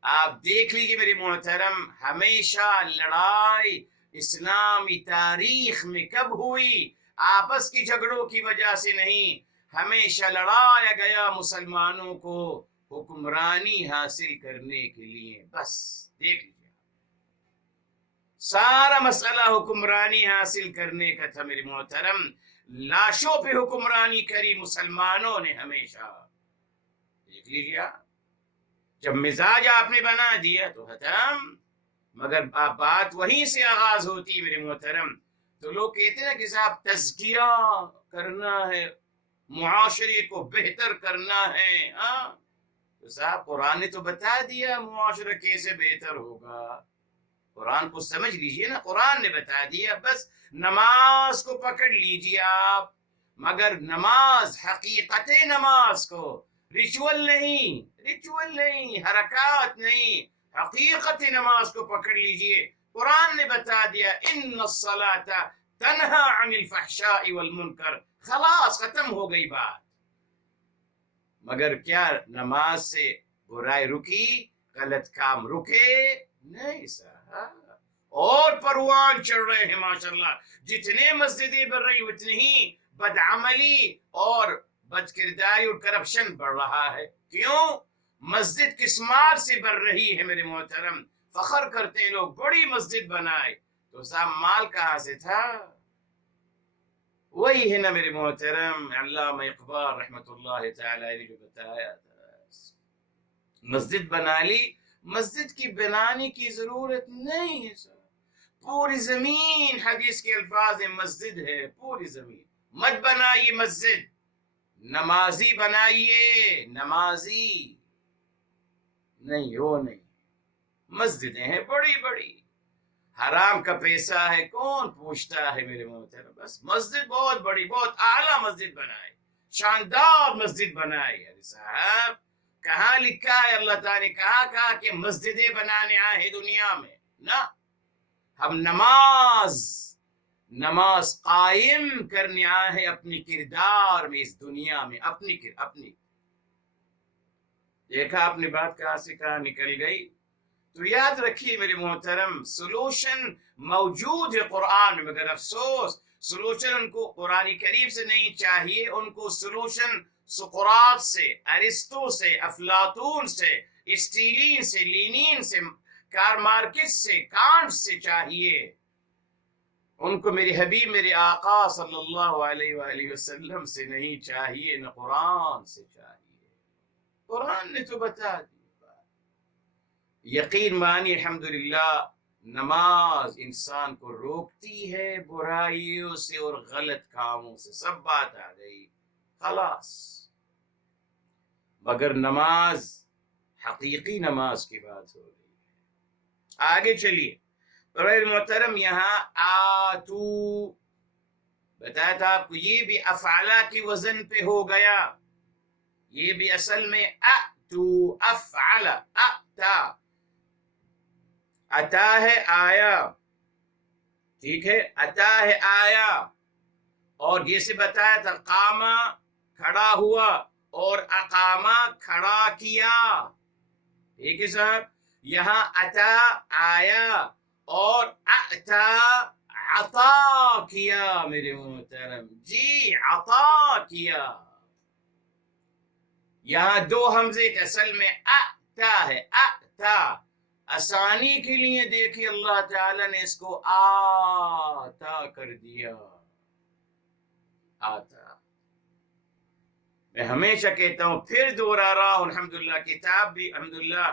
آپ دیکھ لیجیے میرے محترم، ہمیشہ لڑائی اسلامی تاریخ میں کب ہوئی؟ آپس کی جھگڑوں کی وجہ سے نہیں، ہمیشہ لڑایا گیا مسلمانوں کو حکمرانی حاصل کرنے کے لیے۔ بس دیکھ لیجیے، سارا مسئلہ حکمرانی حاصل کرنے کا تھا میرے محترم، لاشوں پہ حکمرانی کری مسلمانوں نے ہمیشہ۔ دیکھ لیجیے، جب مزاج آپ نے بنا دیا تو ختم۔ مگر بات وہیں سے آغاز ہوتی میرے محترم۔ تو لوگ کہتے ہیں کہ صاحب تزکیہ کرنا ہے، معاشرے کو بہتر کرنا ہے، تو صاحب قرآن نے تو بتا دیا معاشرہ کیسے بہتر ہوگا۔ قرآن کو سمجھ لیجئے نا، قرآن نے بتا دیا، بس نماز کو پکڑ لیجئے آپ، مگر نماز، حقیقت نماز کو، ریچول نہیں، حرکات نہیں، حقیقت نماز کو پکڑ لیجئے۔ قرآن نے بتا دیا ان الصلاۃ تنہا عن الفحشاء والمنکر، خلاص ختم ہو گئی بات۔ مگر کیا نماز سے برائی رکی، غلط کام رکے؟ نہیں صاحب، اور پروان چڑھ رہے ہیں ماشاءاللہ. جتنے مسجدیں بڑھ رہی اتنی ہی بدعملی اور بد کرداری اور کرپشن بڑھ رہا ہے. کیوں؟ مسجد کس مال سے بڑھ رہی ہے میرے محترم؟ فخر کرتے ہیں لوگ بڑی مسجد بنائے، تو صاحب مال کہاں سے تھا؟ وہی ہے نا میرے محترم علامہ اقبال رحمۃ اللہ تعالی نے جو بتایا تھا، مسجد بنا لی. مسجد کی بنانے کی ضرورت نہیں ہے سر. پوری زمین حدیث کے الفاظ مسجد ہے، پوری زمین. مت بنائیے مسجد، نمازی بنائیے. نمازی نہیں، وہ نہیں. مسجدیں ہیں بڑی بڑی، حرام کا پیسہ ہے کون پوچھتا ہے میرے محترم؟ بس مسجد بہت بڑی، بہت اعلیٰ مسجد بنائے، شاندار مسجد بنائے. ارے صاحب، کہاں لکھا ہے اللہ تعالیٰ نے کہا کہ مسجدیں بنانے آئے ہیں دنیا میں؟ نہ، ہم نماز قائم کرنے آئے ہیں اپنی کردار میں اس دنیا میں. اپنی دیکھا اپنی بات کہاں سے کہاں نکل گئی. تو یاد رکھیے میرے محترم، سولوشن موجود ہے قرآن میں، مگر افسوس سولوشن ان کو قرآن کریم سے نہیں چاہیے. ان کو سولوشن سقراط سے، ارسطو سے، افلاطون سے، اسٹیلین سے، لینین سے، کارل مارکس سے، کانٹ سے چاہیے. ان کو میرے حبیب، میرے آقا صلی اللہ علیہ وآلہ وسلم سے نہیں چاہیے، نہ قرآن سے چاہیے. قرآن نے تو بتا دی. یقین مانی الحمدللہ، نماز انسان کو روکتی ہے برائیوں سے اور غلط کاموں سے. سب بات آ گئی خلاص، مگر نماز، حقیقی نماز کی بات ہو رہی ہے. آگے چلیے. برائے محترم، یہاں آتو بتایا تھا آپ کو، یہ بھی افعلا کی وزن پہ ہو گیا. یہ بھی اصل میں اتو، افعلا، اتا، اتا ہے آیا. ٹھیک ہے، اتا ہے آیا. اور جیسے بتایا تھا قاما کھڑا ہوا، اور اقاما کھڑا کیا. ٹھیک ہے صاحب، یہاں اتا آیا اور اتا عطا کیا میرے محترم. جی عطا کیا. یہاں دو حمزے اصل میں اتا ہے، اتا. آسانی کے لیے دیکھیے اللہ تعالی نے اس کو آتا کر دیا. آتا. میں ہمیشہ کہتا ہوں، پھر دوہرا رہا ہوں، الحمدللہ کتاب بھی الحمدللہ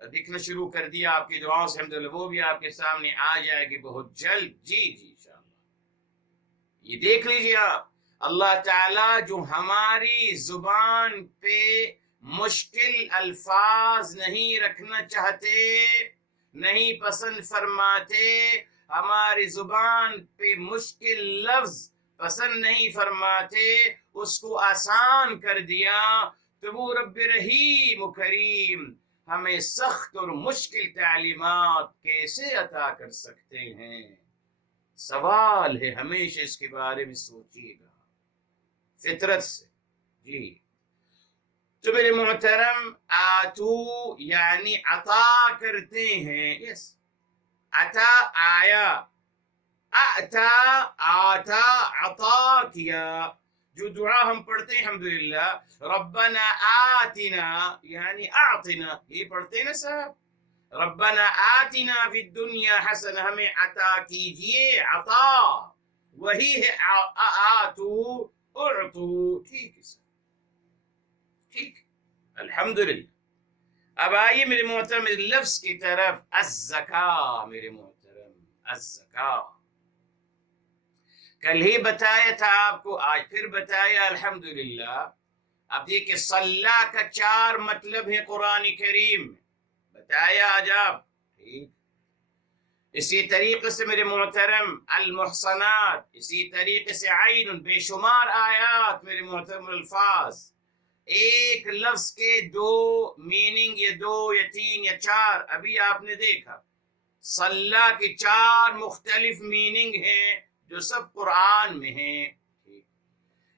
لکھنا شروع کر دیا آپ کی دعاؤں سے الحمدللہ، وہ بھی آپ کے سامنے آ جائے گی بہت جلد. جی انشاءاللہ. یہ دیکھ لیجیے آپ، اللہ تعالی جو ہماری زبان پہ مشکل الفاظ نہیں رکھنا چاہتے، نہیں پسند فرماتے، ہماری زبان پہ مشکل لفظ پسند نہیں فرماتے، اس کو آسان کر دیا. تو وہ رب رحیم و کریم ہمیں سخت اور مشکل تعلیمات کیسے عطا کر سکتے ہیں؟ سوال ہے، ہمیشہ اس کے بارے میں سوچیے گا فطرت سے. جی تو میرے محترم، آتو یعنی عطا کرتے ہیں. یس، عطا آیا، آتا آتا عطا کیا. جو دعا ہم پڑھتے ہیں الحمدللہ، ربنا آتنا یعنی اعطنا، یہ پڑھتے ہیں نا صاحب، ربنا آتنا فی الدنیا حسنہ، ہمیں عطا کیجئے. عطا وہی ہے آتو، اعطو. ٹھیک ہے صاحب، ٹھیک، الحمدللہ. اب آئیے میرے محترم لفظ کی طرف، الزکاة. میرے محترم، الزکاة کل ہی بتایا تھا آپ کو، آج پھر بتایا الحمدللہ. اب دیکھیں صلہ کا 4 مطلب ہے قرآن کریم میں، بتایا آج آپ. ٹھیک، اسی طریقے سے میرے محترم المحصنات، اسی طریقے سے عین، بے شمار آیات میرے محترم الفاظ. ایک لفظ کے 2 میننگ، یا 2 یا 3 یا 4. ابھی آپ نے دیکھا صلہ کے 4 مختلف میننگ ہیں جو سب قرآن میں ہیں.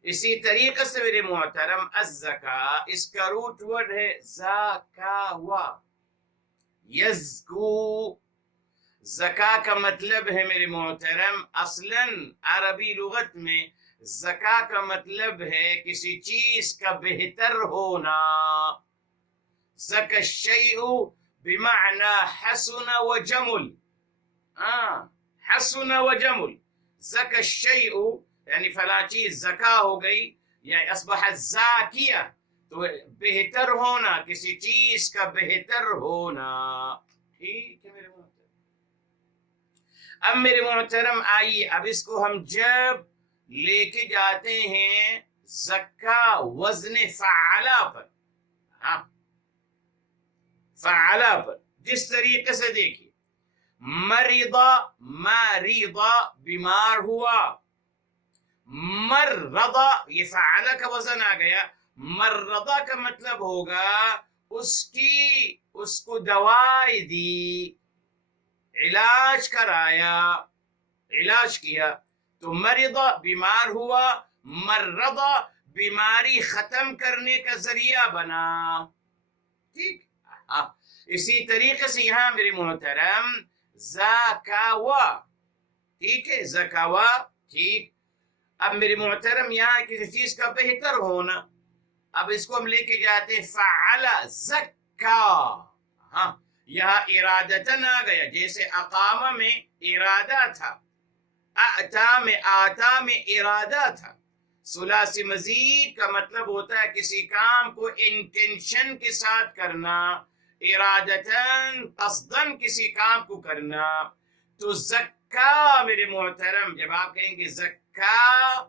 اسی طریقے سے میرے محترم الزکا، اس کا روٹ ورڈ ہے زکاوا، یزکو۔ زکا کا مطلب ہے میرے محترم اصلاً عربی لغت میں زکا کا مطلب ہے کسی چیز کا بہتر ہونا۔ زکا الشیء بمعنى حسن وجمل، حسن وجمل، زکا الشیء یعنی فلاں چیز زکا ہو گئی یا اصبحت زاکیہ، تو بہتر ہونا، کسی چیز کا بہتر ہونا۔ ٹھیک ہے میرے محترم، اب میرے محترم آئیے، اب اس کو ہم جب لے کے جاتے ہیں زکا وزن فعلا پر، فعلا پر، جس طریقے سے دیکھیے مریضہ، مریضہ بیمار ہوا، مرضہ یہ فعلا کا وزن آ گیا، مرضہ کا مطلب ہوگا اس کو دوائی دی، علاج کرایا، علاج کیا، تو مرضہ بیمار ہوا، مرضہ بیماری ختم کرنے کا ذریعہ بنا۔ ٹھیک، اسی طریقے سے یہاں میرے محترم زکاوا، ٹھیک ہے، زکاوا، ٹھیک۔ اب میرے محترم یہاں کسی چیز کا بہتر ہونا، اب اس کو ہم لے کے جاتے ہیں فعل زکا، یہاں ارادتن آ گیا، جیسے اقامہ میں ارادہ تھا، آتا میں ارادہ تھا۔ ثلاثی مزید کا مطلب ہوتا ہے کسی کام کو انٹینشن کے ساتھ کرنا، ارادتن قصدن کسی کام کو کرنا۔ تو زکا میرے محترم، جب آپ کہیں گے زکا،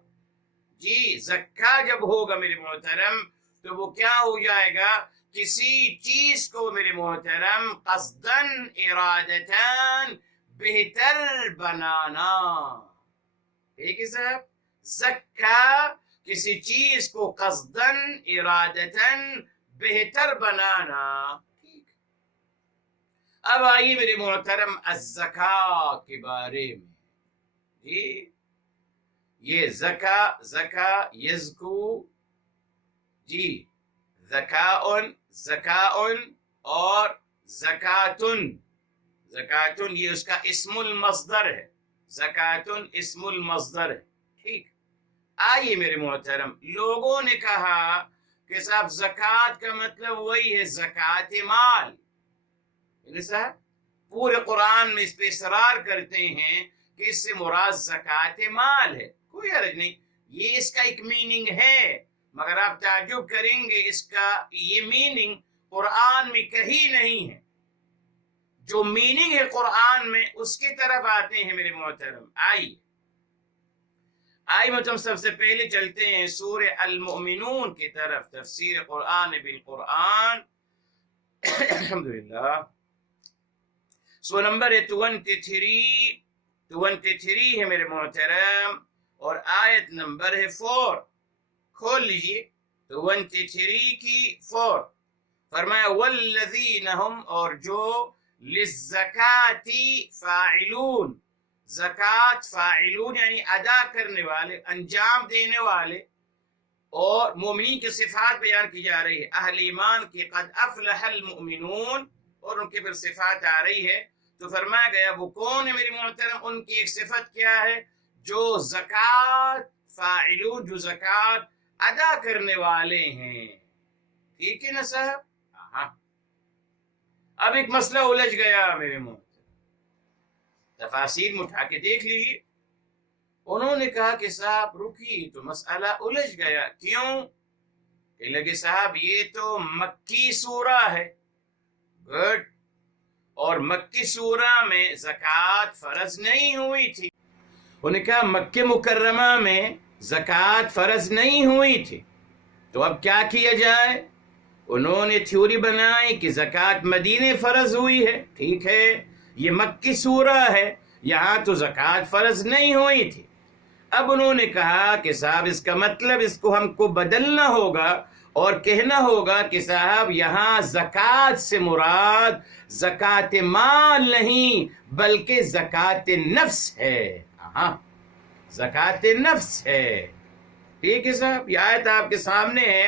جی زکا جب ہوگا میرے محترم تو وہ کیا ہو جائے گا، کسی چیز کو میرے محترم قصدن ارادتن بہتر بنانا۔ ٹھیک ہے صاحب، زکا کسی چیز کو قصدن ارادتن بہتر بنانا۔ ٹھیک، اب آئیے میرے محترم الزکاة کے بارے میں، جی یہ زکا یزکو، جی زکاؤن، زکاؤن اور زکاتن، زکاتن یہ اس کا اسم المصدر ہے، زکاتن اسم المصدر ہے۔ ٹھیک، آئیے میرے محترم، لوگوں نے کہا کہ صاحب زکوٰۃ کا مطلب وہی ہے زکوٰۃ مال، صاحب پورے قرآن میں اس پہ اصرار کرتے ہیں کہ اس سے مراد زکوٰۃ مال ہے، کوئی حرج نہیں، یہ اس کا ایک میننگ ہے، مگر آپ تعجب کریں گے اس کا یہ میننگ قرآن میں کہیں نہیں ہے۔ جو میننگ ہے قرآن میں اس کی طرف آتے ہیں میرے محترم۔ آئیے ہم سب سے پہلے چلتے ہیں سورہ المؤمنون کی طرف، تفسیر قرآن بالقرآن، الحمدللہ، سو نمبر 23 ہے میرے محترم، اور آیت نمبر ہے 4، کھول لیجئے 23 کی 4، فرمایا والذین ہم، اور جو للزکاة فاعلون، زکوٰۃ فاعلون یعنی ادا کرنے والے، انجام دینے والے، اور مومنین کی صفات بیان کی جا رہی ہے، اہل ایمان کی، قد افلح المؤمنون، اور ان کے پھر صفات آ رہی ہے، تو فرمایا گیا وہ کون ہے میری محترم، ان کی ایک صفت کیا ہے، جو زکوٰۃ فاعلون، جو زکوٰۃ ادا کرنے والے ہیں۔ ٹھیک ہے نا صاحب، اب ایک مسئلہ الجھ گیا میرے محترم، تفاسیر میں اٹھا کے دیکھ لیجیے، انہوں نے کہا کہ صاحب رکی، تو مسئلہ الجھ گیا، کیوں کہ لگے صاحب یہ تو مکی سورہ ہے، گڈ، اور مکی سورہ میں زکوٰۃ فرض نہیں ہوئی تھی، انہوں نے کہا مکہ مکرمہ میں زکوٰۃ فرض نہیں ہوئی تھی، تو اب کیا کیا جائے، انہوں نے تھیوری بنائی کہ زکوٰۃ مدینے فرض ہوئی ہے، ٹھیک ہے، یہ مکی سورہ ہے، یہاں تو زکوٰۃ فرض نہیں ہوئی تھی، اب انہوں نے کہا کہ صاحب اس کا مطلب اس کو ہم کو بدلنا ہوگا اور کہنا ہوگا کہ صاحب یہاں زکوٰۃ سے مراد زکوٰۃ مال نہیں بلکہ زکوٰۃ نفس ہے، زکوٰۃ نفس ہے۔ ٹھیک ہے صاحب، یہ آیت آپ کے سامنے ہے،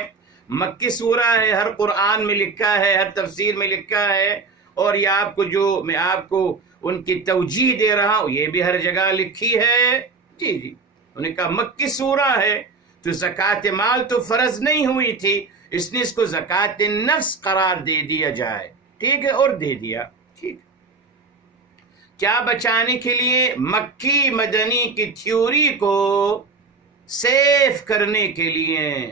مکی سورہ ہے، ہر قرآن میں لکھا ہے، ہر تفسیر میں لکھا ہے، اور یہ آپ کو جو میں آپ کو ان کی توجیہ دے رہا ہوں یہ بھی ہر جگہ لکھی ہے۔ جی جی، انہوں نے کہا مکی سورہ ہے تو زکوٰۃ مال تو فرض نہیں ہوئی تھی، اس نے اس کو زکوٰۃ نفس قرار دے دیا جائے، ٹھیک ہے، اور دے دیا، ٹھیک۔ کیا بچانے کے لیے؟ مکی مدنی کی تھیوری کو سیف کرنے کے لیے۔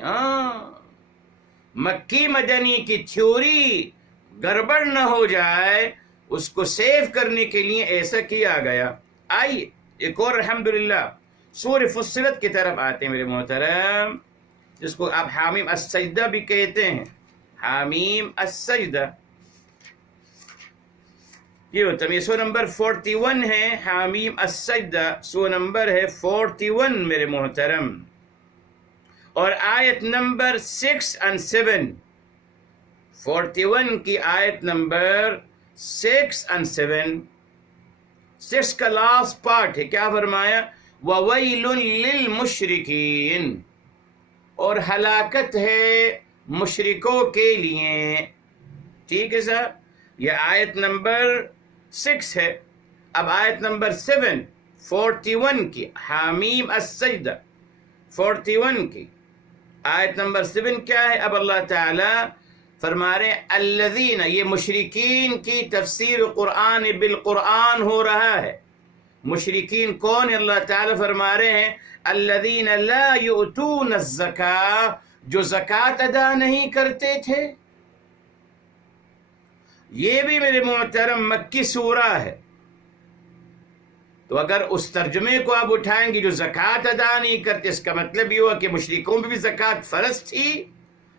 مکی مدنی کی تھیوری گڑبڑ نہ ہو جائے، اس کو سیف کرنے کے لیے ایسا کیا گیا۔ آئیے ایک اور الحمدللہ سورہ فصلت کی طرف آتے ہیں میرے محترم، جس کو آپ حامیم السجدہ بھی کہتے ہیں، حامیم السجدہ، یہ ہوتا ہے سورہ نمبر 41 ہے، حامیم السجدہ سورہ نمبر ہے 41 میرے محترم، اور آیت نمبر 6 اور 7، 41 کی آیت نمبر 6 اور 7، 6 کا لاسٹ پارٹ ہے، کیا فرمایا؟ وَوَيْلٌ لِّلْمُشْرِكِينَ، اور ہلاکت ہے مشرکوں کے لیے، ٹھیک ہے صاحب، یہ آیت نمبر 6 ہے۔ اب آیت نمبر 7 41 کی، حامیم السجدہ 41 کی آیت نمبر 7 کیا ہے؟ اب اللہ تعالی فرما رہے ہیں الذین، یہ مشرکین کی تفسیر قرآن بالقرآن ہو رہا ہے۔ مشرکین کون ہے؟ اللہ تعالی فرما رہے ہیں الذین لا یؤتون الزکاۃ، جو زکوٰۃ ادا نہیں کرتے تھے۔ یہ بھی میرے محترم مکی سورہ ہے، تو اگر اس ترجمے کو آپ اٹھائیں گے جو زکوٰۃ ادا نہیں کرتے، اس کا مطلب یہ ہوا کہ مشرکوں میں بھی زکوٰۃ فرض تھی،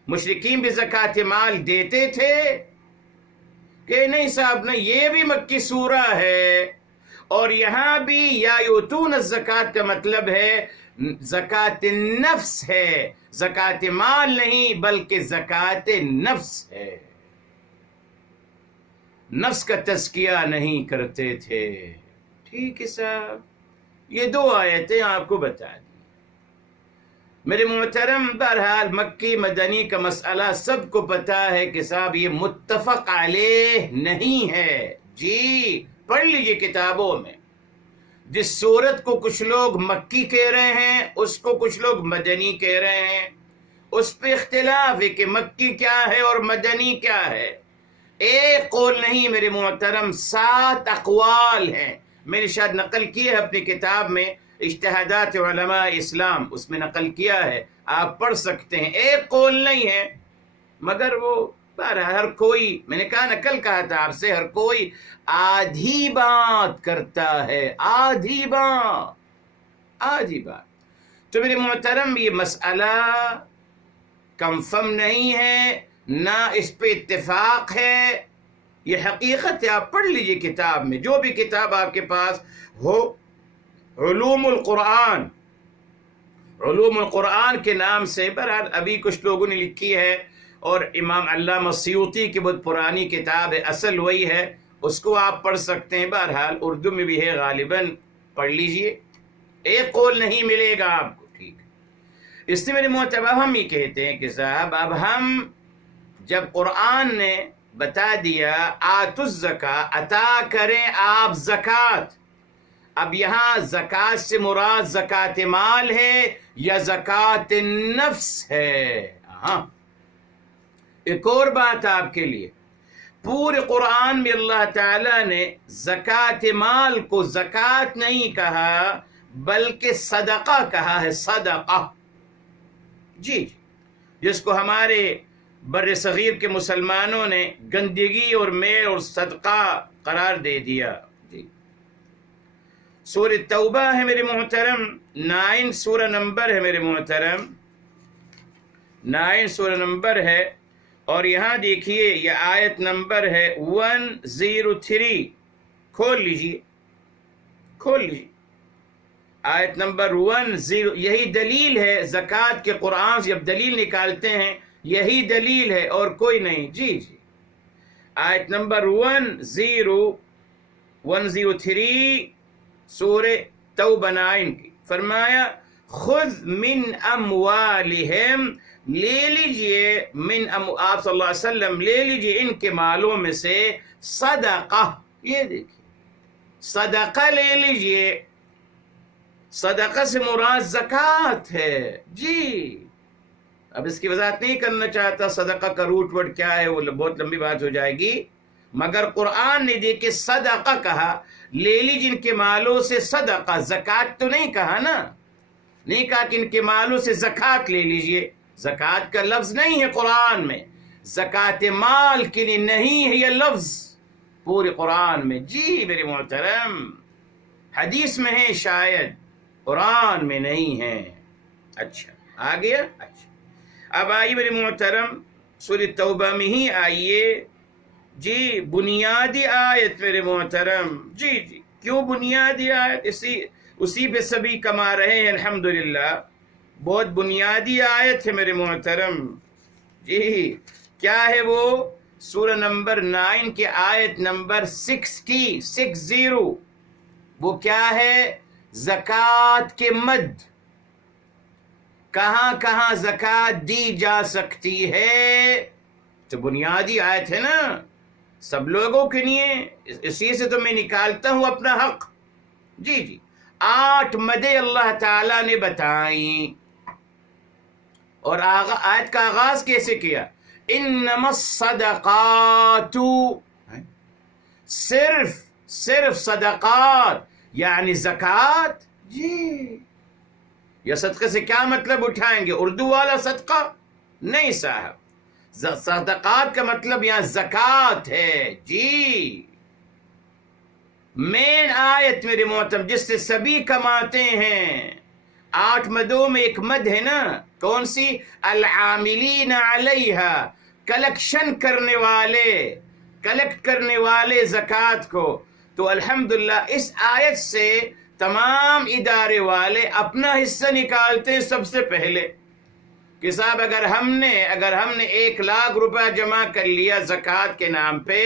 مشرکین بھی زکوٰۃ مال دیتے تھے، کہ نہیں صاحب نہیں، یہ بھی مکی سورہ ہے، اور یہاں بھی یا یؤتون الزکاۃ کا مطلب ہے زکوٰۃ نفس ہے، زکوٰۃ مال نہیں بلکہ زکوٰۃ نفس ہے، نفس کا تزکیہ نہیں کرتے تھے، ٹھیک ہے صاحب۔ یہ دو آیتیں آپ کو بتا دی میرے محترم۔ بہرحال مکی مدنی کا مسئلہ سب کو پتا ہے کہ صاحب یہ متفق علیہ نہیں ہے، جی پڑھ لیجئے کتابوں میں، جس صورت کو کچھ لوگ مکی کہہ رہے ہیں اس کو کچھ لوگ مدنی کہہ رہے ہیں، اس پہ اختلاف ہے کہ مکی کیا ہے اور مدنی کیا ہے۔ ایک قول نہیں میرے محترم، 7 اقوال ہیں، میں نے شاید نقل کی ہے اپنی کتاب میں اجتہادات علماء اسلام، اس میں نقل کیا ہے، آپ پڑھ سکتے ہیں، ایک قول نہیں ہے، مگر وہ ہر کوئی، میں نے کہا نقل کہا تھا آپ سے، ہر کوئی آدھی بات کرتا ہے، آدھی بات۔ تو میرے محترم یہ مسئلہ کنفرم نہیں ہے، نہ اس پہ اتفاق ہے، یہ حقیقت ہے، آپ پڑھ لیجئے کتاب میں، جو بھی کتاب آپ کے پاس ہو، علوم القرآن، علوم القرآن کے نام سے برحال ابھی کچھ لوگوں نے لکھی ہے، اور امام علامہ سیوطی کی بہت پرانی کتاب ہے، اصل وہی ہے، اس کو آپ پڑھ سکتے ہیں، بہرحال اردو میں بھی ہے غالباً، پڑھ لیجئے، ایک قول نہیں ملے گا آپ کو، ٹھیک۔ اس سے میرے محترم ہم یہ کہتے ہیں کہ صاحب اب ہم جب قرآن نے بتا دیا آتوا الزکاۃ، عطا کریں آپ زکوٰۃ، اب یہاں زکوٰۃ سے مراد زکوٰۃ مال ہے یا زکوٰۃ نفس ہے؟ ہاں، ایک اور بات آپ کے لیے، پورے قرآن میں اللہ تعالیٰ نے زکوٰۃ مال کو زکوٰۃ نہیں کہا بلکہ صدقہ کہا ہے، صدقہ، جی، جس کو ہمارے بر صغیر کے مسلمانوں نے گندگی اور میل اور صدقہ قرار دے دیا، جی۔ سورہ توبہ ہے میرے محترم، 9 سورہ نمبر ہے میرے محترم، 9 سورہ نمبر ہے، اور یہاں دیکھیے یہ آیت نمبر ہے 103، کھول لیجیے آیت نمبر 10، یہی دلیل ہے زکوٰۃ کے قرآن سے جب دلیل نکالتے ہیں یہی دلیل ہے اور کوئی نہیں، جی جی، آیت نمبر 103 سورہ توبہ 9 کی، فرمایا خذ من اموالہم، لے لیجئے، آپ صلی اللہ علیہ وسلم لے لیجئے ان کے مالوں میں سے صدقہ، یہ دیکھیے صدقہ لے لیجئے، صدقہ سے مراد زکوٰۃ ہے جی۔ اب اس کی وضاحت نہیں کرنا چاہتا صدقہ کا روٹ ورڈ کیا ہے، وہ بہت لمبی بات ہو جائے گی، مگر قرآن نے دیکھے صدقہ کہا، لے لی جن کے مالوں سے صدقہ، زکوٰۃ تو نہیں کہا نا، نہیں کہا کہ ان کے مالوں سے زکوٰۃ لے لیجئے، زکوٰۃ کا لفظ نہیں ہے قرآن میں، زکوٰۃ مال کے لیے نہیں ہے یہ لفظ پورے قرآن میں جی میرے محترم، حدیث میں ہے شاید، قرآن میں نہیں ہے۔ اچھا آ گیا، اچھا اب آئیے میرے محترم سورہ توبہ میں ہی آئیے جی، بنیادی آیت میرے محترم، جی جی کیوں بنیادی آیت، اسی پہ سبھی کما رہے ہیں الحمدللہ، بہت بنیادی آیت ہے میرے محترم جی۔ کیا ہے وہ؟ سورہ نمبر 9 کے آیت نمبر 60، وہ کیا ہے؟ زکوٰۃ کے مد، کہاں کہاں زکوٰۃ دی جا سکتی ہے، تو بنیادی آیت ہے نا سب لوگوں کے لیے، اسی سے تو میں نکالتا ہوں اپنا حق جی جی۔ 8 مدیں اللہ تعالیٰ نے بتائیں، اور آیت کا آغاز کیسے کیا؟ انما الصدقات، صرف صدقات یعنی زکوٰۃ جی۔ یا صدقے سے کیا مطلب اٹھائیں گے؟ اردو والا صدقہ نہیں صاحب، صدقات کا مطلب یہاں زکوٰۃ ہے جی۔ مین آیت میرے محترم جس سے سبھی کماتے ہیں، 8 مدوں میں ایک مد ہے نا، کون سی؟ العاملین علیہا، کلیکشن کلیکٹ کرنے والے زکوٰۃ کو، تو الحمدللہ اس آیت سے تمام ادارے والے اپنا حصہ نکالتے ہیں سب سے پہلے، کہ صاحب اگر ہم نے 1 لاکھ روپے جمع کر لیا زکوٰۃ کے نام پہ،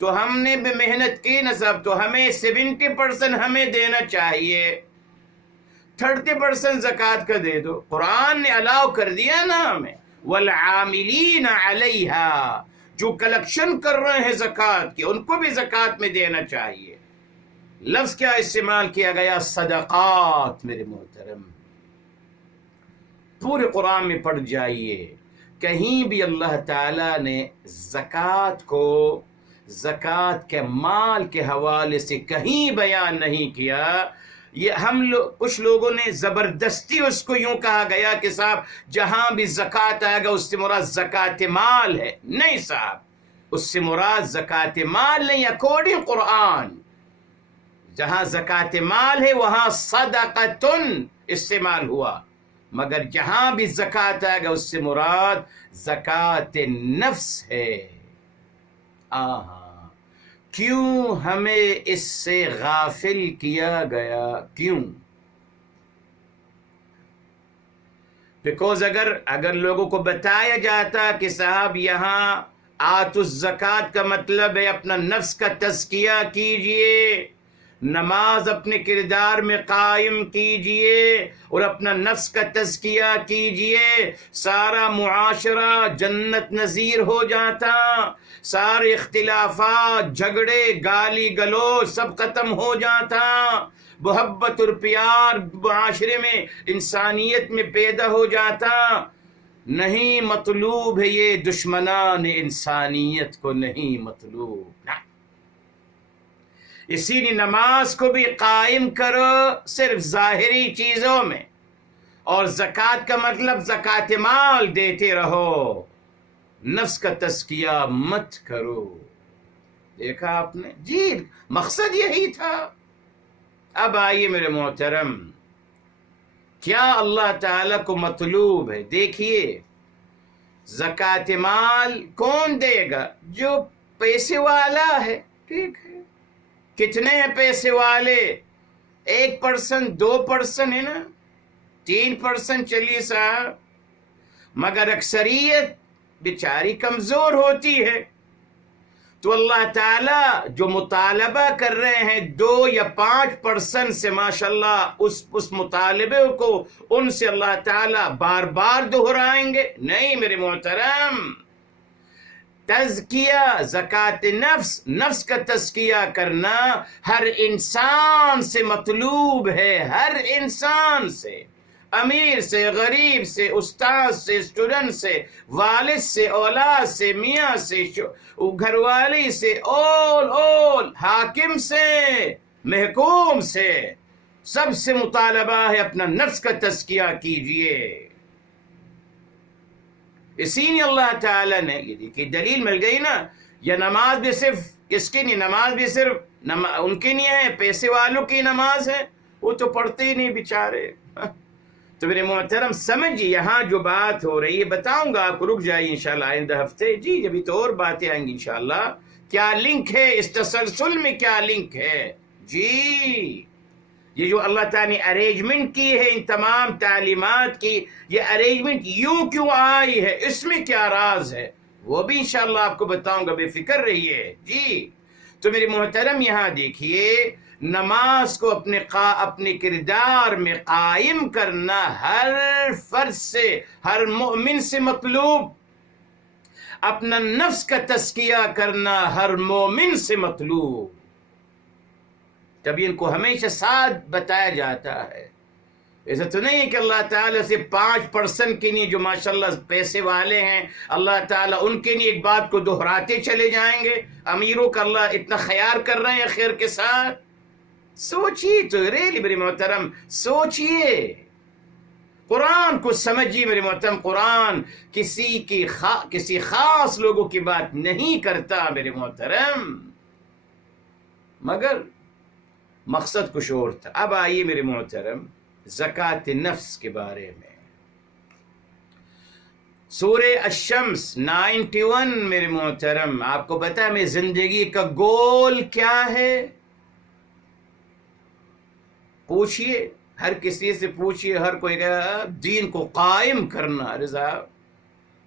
تو ہم نے بھی محنت کی نا صاحب، تو ہمیں 70% ہمیں دینا چاہیے، 30% زکوٰۃ کا دے دو، قرآن نے الاؤ کر دیا نا ہمیں، والعاملین علیہا، جو کلیکشن کر رہے ہیں زکوٰۃ کی ان کو بھی زکوٰۃ میں دینا چاہیے۔ لفظ کیا استعمال کیا گیا؟ صدقات میرے محترم، پورے قرآن میں پڑھ جائیے، کہیں بھی اللہ تعالیٰ نے زکوٰۃ کو زکوٰۃ کے مال کے حوالے سے کہیں بیان نہیں کیا۔ یہ کچھ لوگوں نے زبردستی اس کو یوں کہا گیا کہ صاحب جہاں بھی زکوٰۃ آئے گا اس سے مراد زکوٰۃ مال ہے، نہیں صاحب، اس سے مراد زکوٰۃ مال نہیں، اکارڈنگ قرآن جہاں زکوٰۃ مال ہے وہاں صدقۃن استعمال ہوا، مگر جہاں بھی زکوٰۃ آئے گا اس سے مراد زکوٰۃ نفس ہے۔ کیوں ہمیں اس سے غافل کیا گیا؟ کیوں؟ بیکوز اگر لوگوں کو بتایا جاتا کہ صاحب یہاں آتوا الزکوٰۃ کا مطلب ہے اپنا نفس کا تزکیہ کیجئے، نماز اپنے کردار میں قائم کیجئے اور اپنا نفس کا تزکیہ کیجئے، سارا معاشرہ جنت نظیر ہو جاتا، سارے اختلافات، جھگڑے، گالی گلوچ سب ختم ہو جاتا، محبت اور پیار معاشرے میں انسانیت میں پیدا ہو جاتا۔ نہیں مطلوب ہے یہ، دشمنان انسانیت کو نہیں مطلوب نہ۔ اسی لیے نماز کو بھی قائم کرو صرف ظاہری چیزوں میں، اور زکوٰۃ کا مطلب زکوٰۃ مال دیتے رہو، نفس کا تزکیہ مت کرو۔ دیکھا آپ نے جی، مقصد یہی تھا۔ اب آئیے میرے محترم، کیا اللہ تعالیٰ کو مطلوب ہے؟ دیکھیے زکوٰۃ مال کون دے گا؟ جو پیسے والا ہے، ٹھیک ہے، کتنے ہیں پیسے والے؟ 1%، 2% ہے نا، 3% چلیے صاحب، مگر اکثریت بیچاری کمزور ہوتی ہے، تو اللہ تعالیٰ جو مطالبہ کر رہے ہیں 2 یا 5% سے ماشاءاللہ اس مطالبے کو ان سے اللہ تعالیٰ بار بار دہرائیں گے؟ نہیں میرے محترم، تزکیہ، زکوٰۃ نفس کا تزکیہ کرنا ہر انسان سے مطلوب ہے، ہر انسان سے، امیر سے، غریب سے، استاد سے، اسٹوڈنٹ سے، والد سے، اولاد سے، میاں سے، گھر والی سے، اول حاکم سے، محکوم سے، سب سے مطالبہ ہے اپنا نفس کا تزکیہ کیجئے۔ اسی لیے اللہ تعالیٰ نے یہ دیکھیے دلیل مل گئی نا، یہ نماز بھی صرف کس کی نہیں، نماز بھی صرف ان کی نہیں ہے، پیسے والوں کی نماز ہے، وہ تو پڑھتے ہی نہیں بیچارے۔ تو میرے محترم سمجھیے یہاں جو بات ہو رہی ہے، بتاؤں گا آپ کو، رک جائیے انشاءاللہ آئندہ ہفتے، جی ابھی تو اور باتیں آئیں گی انشاءاللہ، کیا لنک ہے اس تسلسل میں، کیا لنک ہے جی۔ یہ جو اللہ تعالیٰ نے ارینجمنٹ کی ہے ان تمام تعلیمات کی، یہ ارینجمنٹ یوں کیوں آئی ہے، اس میں کیا راز ہے، وہ بھی انشاءاللہ آپ کو بتاؤں گا، بے فکر رہیے جی۔ تو میرے محترم یہاں دیکھیے، نماز کو اپنے کردار میں قائم کرنا ہر فرد سے، ہر مومن سے مطلوب، اپنا نفس کا تزکیہ کرنا ہر مومن سے مطلوب۔ تب ان کو ہمیشہ ساتھ بتایا جاتا ہے، ایسا تو نہیں ہے کہ اللہ تعالیٰ سے 5% کے لیے جو ماشاءاللہ پیسے والے ہیں، اللہ تعالیٰ ان کے لیے ایک بات کو دہراتے چلے جائیں گے، امیروں کا اللہ اتنا خیال کر رہے ہیں خیر کے ساتھ۔ سوچیے تو ریلی میرے محترم، سوچیے، قرآن کو سمجھیے میرے محترم، قرآن کسی خاص لوگوں کی بات نہیں کرتا میرے محترم، مگر مقصد کچھ اور تھا۔ اب آئیے میرے محترم زکوٰۃ نفس کے بارے میں، سورہ الشمس 91 میرے محترم، آپ کو پتا ہے میری زندگی کا گول کیا ہے؟ پوچھئے، ہر کسی سے پوچھئے، ہر کوئی کہا دین کو قائم کرنا۔ ارے صاحب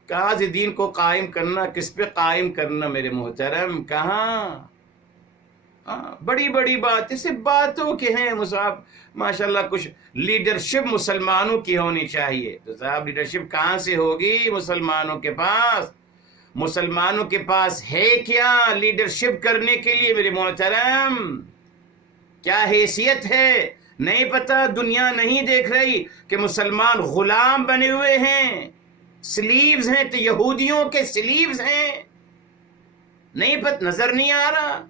کہاں سے دین کو قائم کرنا، کس پہ قائم کرنا میرے محترم، کہاں؟ بڑی بڑی بات، صرف باتوں کے ہیں صاحب، ماشاءاللہ کچھ لیڈرشپ مسلمانوں کی ہونی چاہیے، تو صاحب لیڈرشپ کہاں سے ہوگی مسلمانوں کے پاس؟ مسلمانوں کے پاس ہے کیا لیڈرشپ کرنے کے لیے میرے محترم؟ کیا حیثیت ہے؟ نہیں پتہ، دنیا نہیں دیکھ رہی کہ مسلمان غلام بنے ہوئے ہیں، سلیوز ہیں، تو یہودیوں کے سلیوز ہیں، نہیں پتہ، نظر نہیں آ رہا،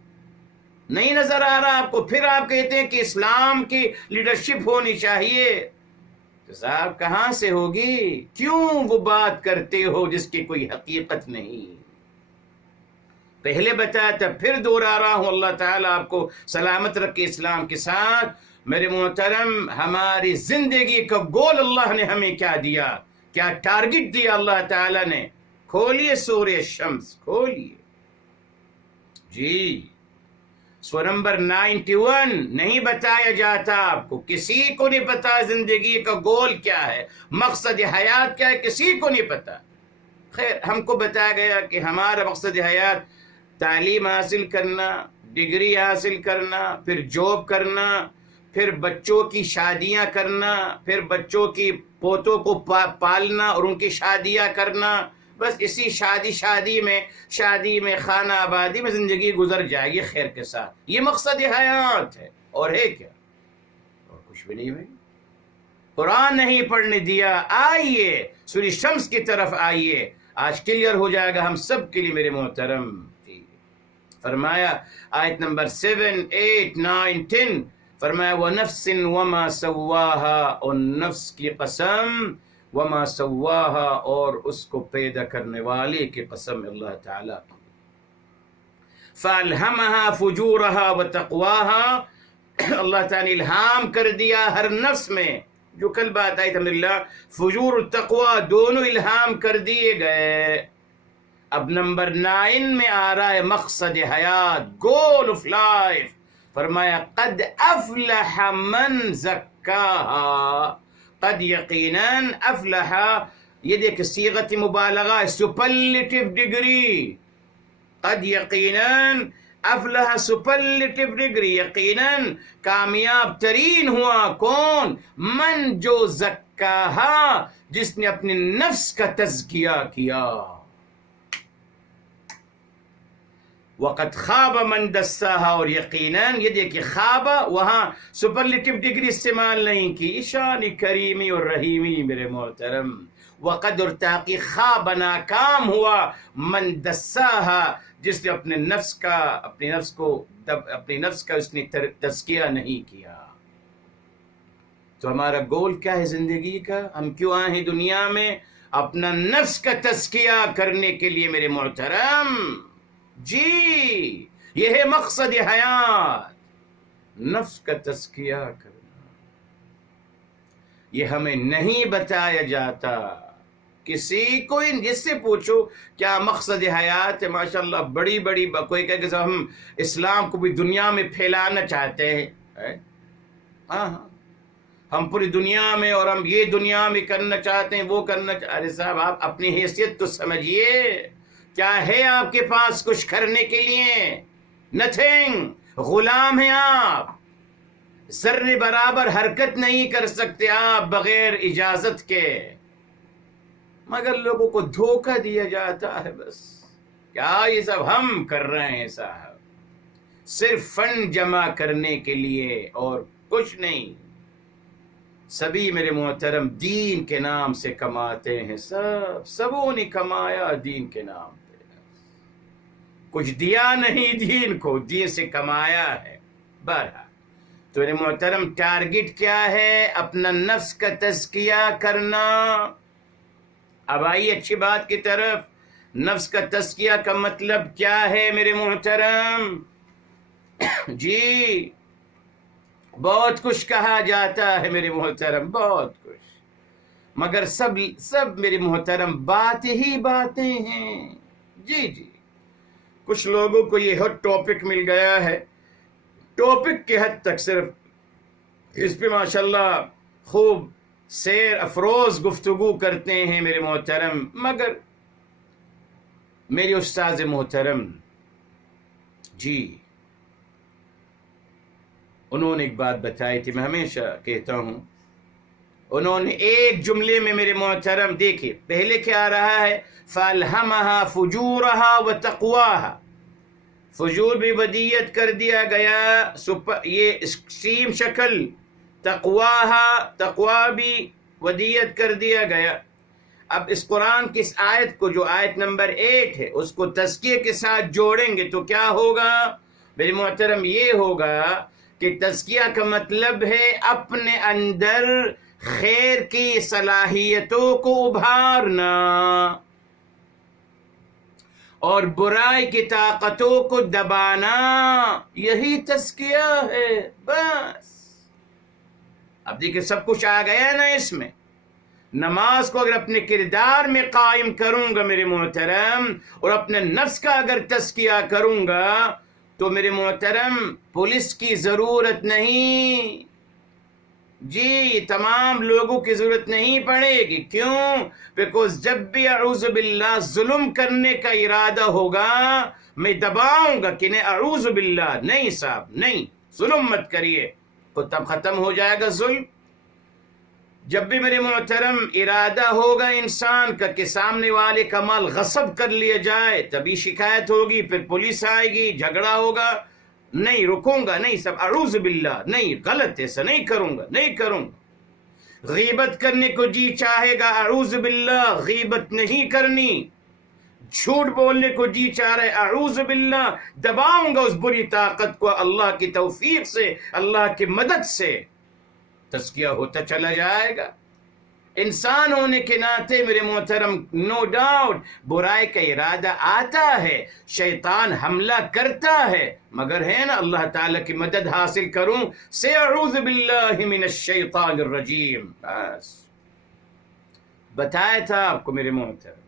نہیں نظر آ رہا آپ کو، پھر آپ کہتے ہیں کہ اسلام کی لیڈرشپ ہونی چاہیے، تو صاحب کہاں سے ہوگی؟ کیوں وہ بات کرتے ہو جس کی کوئی حقیقت نہیں؟ پہلے بتایا تھا، پھر دوہرا رہا ہوں، اللہ تعالیٰ آپ کو سلامت رکھے اسلام کے ساتھ۔ میرے محترم ہماری زندگی کا گول اللہ نے ہمیں کیا دیا، کیا ٹارگٹ دیا اللہ تعالیٰ نے؟ کھولیے سورہ الشمس، کھولیے جی، سورہ نمبر 91۔ نہیں بتایا جاتا آپ کو، کسی کو نہیں پتا زندگی کا گول کیا ہے، مقصد حیات کیا ہے، کسی کو نہیں پتا۔ خیر ہم کو بتایا گیا کہ ہمارا مقصد حیات تعلیم حاصل کرنا، ڈگری حاصل کرنا، پھر جاب کرنا، پھر بچوں کی شادیاں کرنا، پھر بچوں کی پوتوں کو پالنا اور ان کی شادیاں کرنا، بس اسی شادی میں خانہ آبادی میں زندگی گزر جائے گی خیر کے ساتھ، یہ مقصد حیات ہے، اور ہے کیا؟ اور کچھ بھی نہیں بھائی، قرآن نہیں پڑھنے دیا۔ آئیے سورہ شمس کی طرف آئیے، آج کلیئر ہو جائے گا ہم سب کے لیے میرے محترم۔ فرمایا آیت نمبر 7، 8، 9، 10، فرمایا وَنَفْسٍ وَمَا سَوَّاهَا، اور نفس کی قسم، وَمَا سَوَّاهَا، اور اس کو پیدا کرنے والے کی قسم اللہ تعالیٰ کی، فَأَلْهَمَهَا فُجُورَهَا وَتَقْوَاهَا، اللہ تعالیٰ نے الہام کر دیا ہر نفس میں، جو کل بات آئی تھی فجور و تقوی دونوں الہام کر دیے گئے۔ اب نمبر 9 میں آ رہا ہے مقصد حیات، گول آف لائف، فرمایا قد افلح من زکاہا، قد یقیناً افلح، یہ دیکھ صیغت مبالغہ، سپرلیٹو ڈگری، قد یقیناً، افلح سپرلیٹو ڈگری، یقیناً کامیاب ترین ہوا کون؟ من جو زکاہا، جس نے اپنے نفس کا تزکیہ کیا. وقد خواب من دساہا، اور یقیناً یہ دیکھیں خواب وہاں سپرلیٹو ڈگری استعمال نہیں کی، شان کریمی اور رحیمی میرے محترم. وقد اور تاکہ خواب ناکام ہوا من دساہا، جس نے اپنے نفس کا اس نے تزکیہ نہیں کیا. تو ہمارا گول کیا ہے زندگی کا؟ ہم کیوں آئے ہیں دنیا میں؟ اپنا نفس کا تزکیہ کرنے کے لیے میرے محترم. جی یہ ہے مقصد حیات، نفس کا تزکیہ کرنا. یہ ہمیں نہیں بتایا جاتا کسی کو. جس سے پوچھو کیا مقصد حیات ہے، ماشاءاللہ بڑی کوئی کہے کہ ہم اسلام کو بھی دنیا میں پھیلانا چاہتے ہیں. ہاں ہم پوری دنیا میں، اور ہم یہ دنیا میں کرنا چاہتے ہیں، وہ کرنا ارے صاحب آپ اپنی حیثیت تو سمجھیے. کیا ہے آپ کے پاس کچھ کرنے کے لیے؟ نتھنگ. غلام ہیں آپ، ذرے برابر حرکت نہیں کر سکتے آپ بغیر اجازت کے. مگر لوگوں کو دھوکہ دیا جاتا ہے. بس کیا یہ سب ہم کر رہے ہیں صاحب، صرف فنڈ جمع کرنے کے لیے اور کچھ نہیں. سبھی میرے محترم دین کے نام سے کماتے ہیں. سبوں نے کمایا دین کے نام پہ، کچھ دیا نہیں دین کو، دین سے کمایا ہے. بہرحال تو میرے محترم ٹارگٹ کیا ہے؟ اپنا نفس کا تزکیہ کرنا. اب آئیے اچھی بات کی طرف. نفس کا تزکیہ کا مطلب کیا ہے میرے محترم؟ جی بہت کچھ کہا جاتا ہے میرے محترم، بہت کچھ، مگر سب میرے محترم باتیں ہی باتیں ہیں. جی کچھ لوگوں کو یہ ہاٹ ٹاپک مل گیا ہے، ٹاپک کے حد تک صرف اس پہ ماشاءاللہ خوب سیر افروز گفتگو کرتے ہیں میرے محترم. مگر میرے استاذ محترم جی انہوں نے ایک بات بتائی تھی، میں ہمیشہ کہتا ہوں. انہوں نے ایک جملے میں میرے محترم دیکھیں پہلے کیا آ رہا ہے؟ فَأَلْهَمَهَا فُجُورَهَا وَتَقْوَاهَا. فجور بھی ودیت کر دیا گیا، یہ اسٹیم شکل. تقوا بھی ودیت کر دیا گیا. اب اس قرآن کی اس آیت کو، جو آیت نمبر 8 ہے، اس کو تزکیے کے ساتھ جوڑیں گے تو کیا ہوگا میرے محترم؟ یہ ہوگا کہ تزکیہ کا مطلب ہے اپنے اندر خیر کی صلاحیتوں کو ابھارنا اور برائی کی طاقتوں کو دبانا. یہی تزکیہ ہے بس. اب دیکھیں سب کچھ آ گیا نا اس میں. نماز کو اگر اپنے کردار میں قائم کروں گا میرے محترم، اور اپنے نفس کا اگر تزکیہ کروں گا تو میرے محترم پولیس کی ضرورت نہیں. جی تمام لوگوں کی ضرورت نہیں پڑے گی. کیوں؟ بیکوز جب بھی اعوذ باللہ ظلم کرنے کا ارادہ ہوگا میں دباؤں گا کہ نہیں، اعوذ باللہ نہیں صاحب، نہیں ظلم مت کریے، تو تب ختم ہو جائے گا ظلم. جب بھی میرے محترم ارادہ ہوگا انسان کا کہ سامنے والے کا مال غصب کر لیا جائے، تبھی شکایت ہوگی، پھر پولیس آئے گی، جھگڑا ہوگا. نہیں رکوں گا، نہیں سب اعوذ باللہ، نہیں غلط ایسا نہیں کروں گا، نہیں کروں گا. غیبت کرنے کو جی چاہے گا، اعوذ باللہ غیبت نہیں کرنی. جھوٹ بولنے کو جی چاہ رہے، اعوذ باللہ دباؤں گا اس بری طاقت کو. اللہ کی توفیق سے، اللہ کی مدد سے تزکیہ ہوتا چلا جائے گا. انسان ہونے کے ناطے میرے محترم نو ڈاؤٹ برائی کا ارادہ آتا ہے، شیطان حملہ کرتا ہے، مگر ہے نا اللہ تعالیٰ کی مدد حاصل کروں سے اعوذ باللہ من الشیطان الرجیم. بس بتایا تھا آپ کو میرے محترم،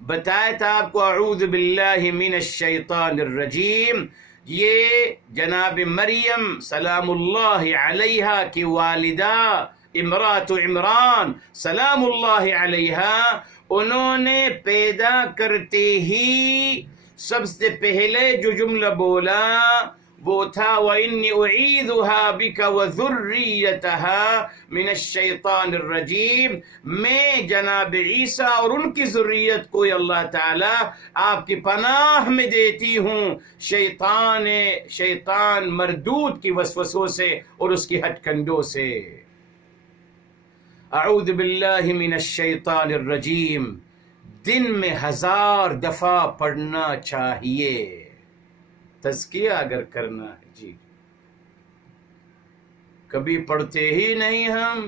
بتایا تھا آپ کو اعوذ باللہ من الشیطان الرجیم. یہ جناب مریم سلام اللہ علیہا کی والدہ امرات عمران سلام اللہ علیہا، انہوں نے پیدا کرتے ہی سب سے پہلے جو جملہ بولا وہ تھا وَإِنِّي أُعِيذُهَا بِكَ وَذُرِّيَّتَهَا مِنَ الشَّيْطَانِ الرَّجِيمِ، میں جناب عیسیٰ اور ان کی ذریت کو اللہ تعالیٰ آپ کی پناہ میں دیتی ہوں شیطان مردود کی وسوسوں سے اور اس کی ہتھ کنڈوں سے۔ اعوذ باللہ من الشیطان الرجیم دن میں 1000 دفعہ پڑھنا چاہیے، تزکیہ اگر کرنا ہے۔ جی کبھی پڑھتے ہی نہیں ہم،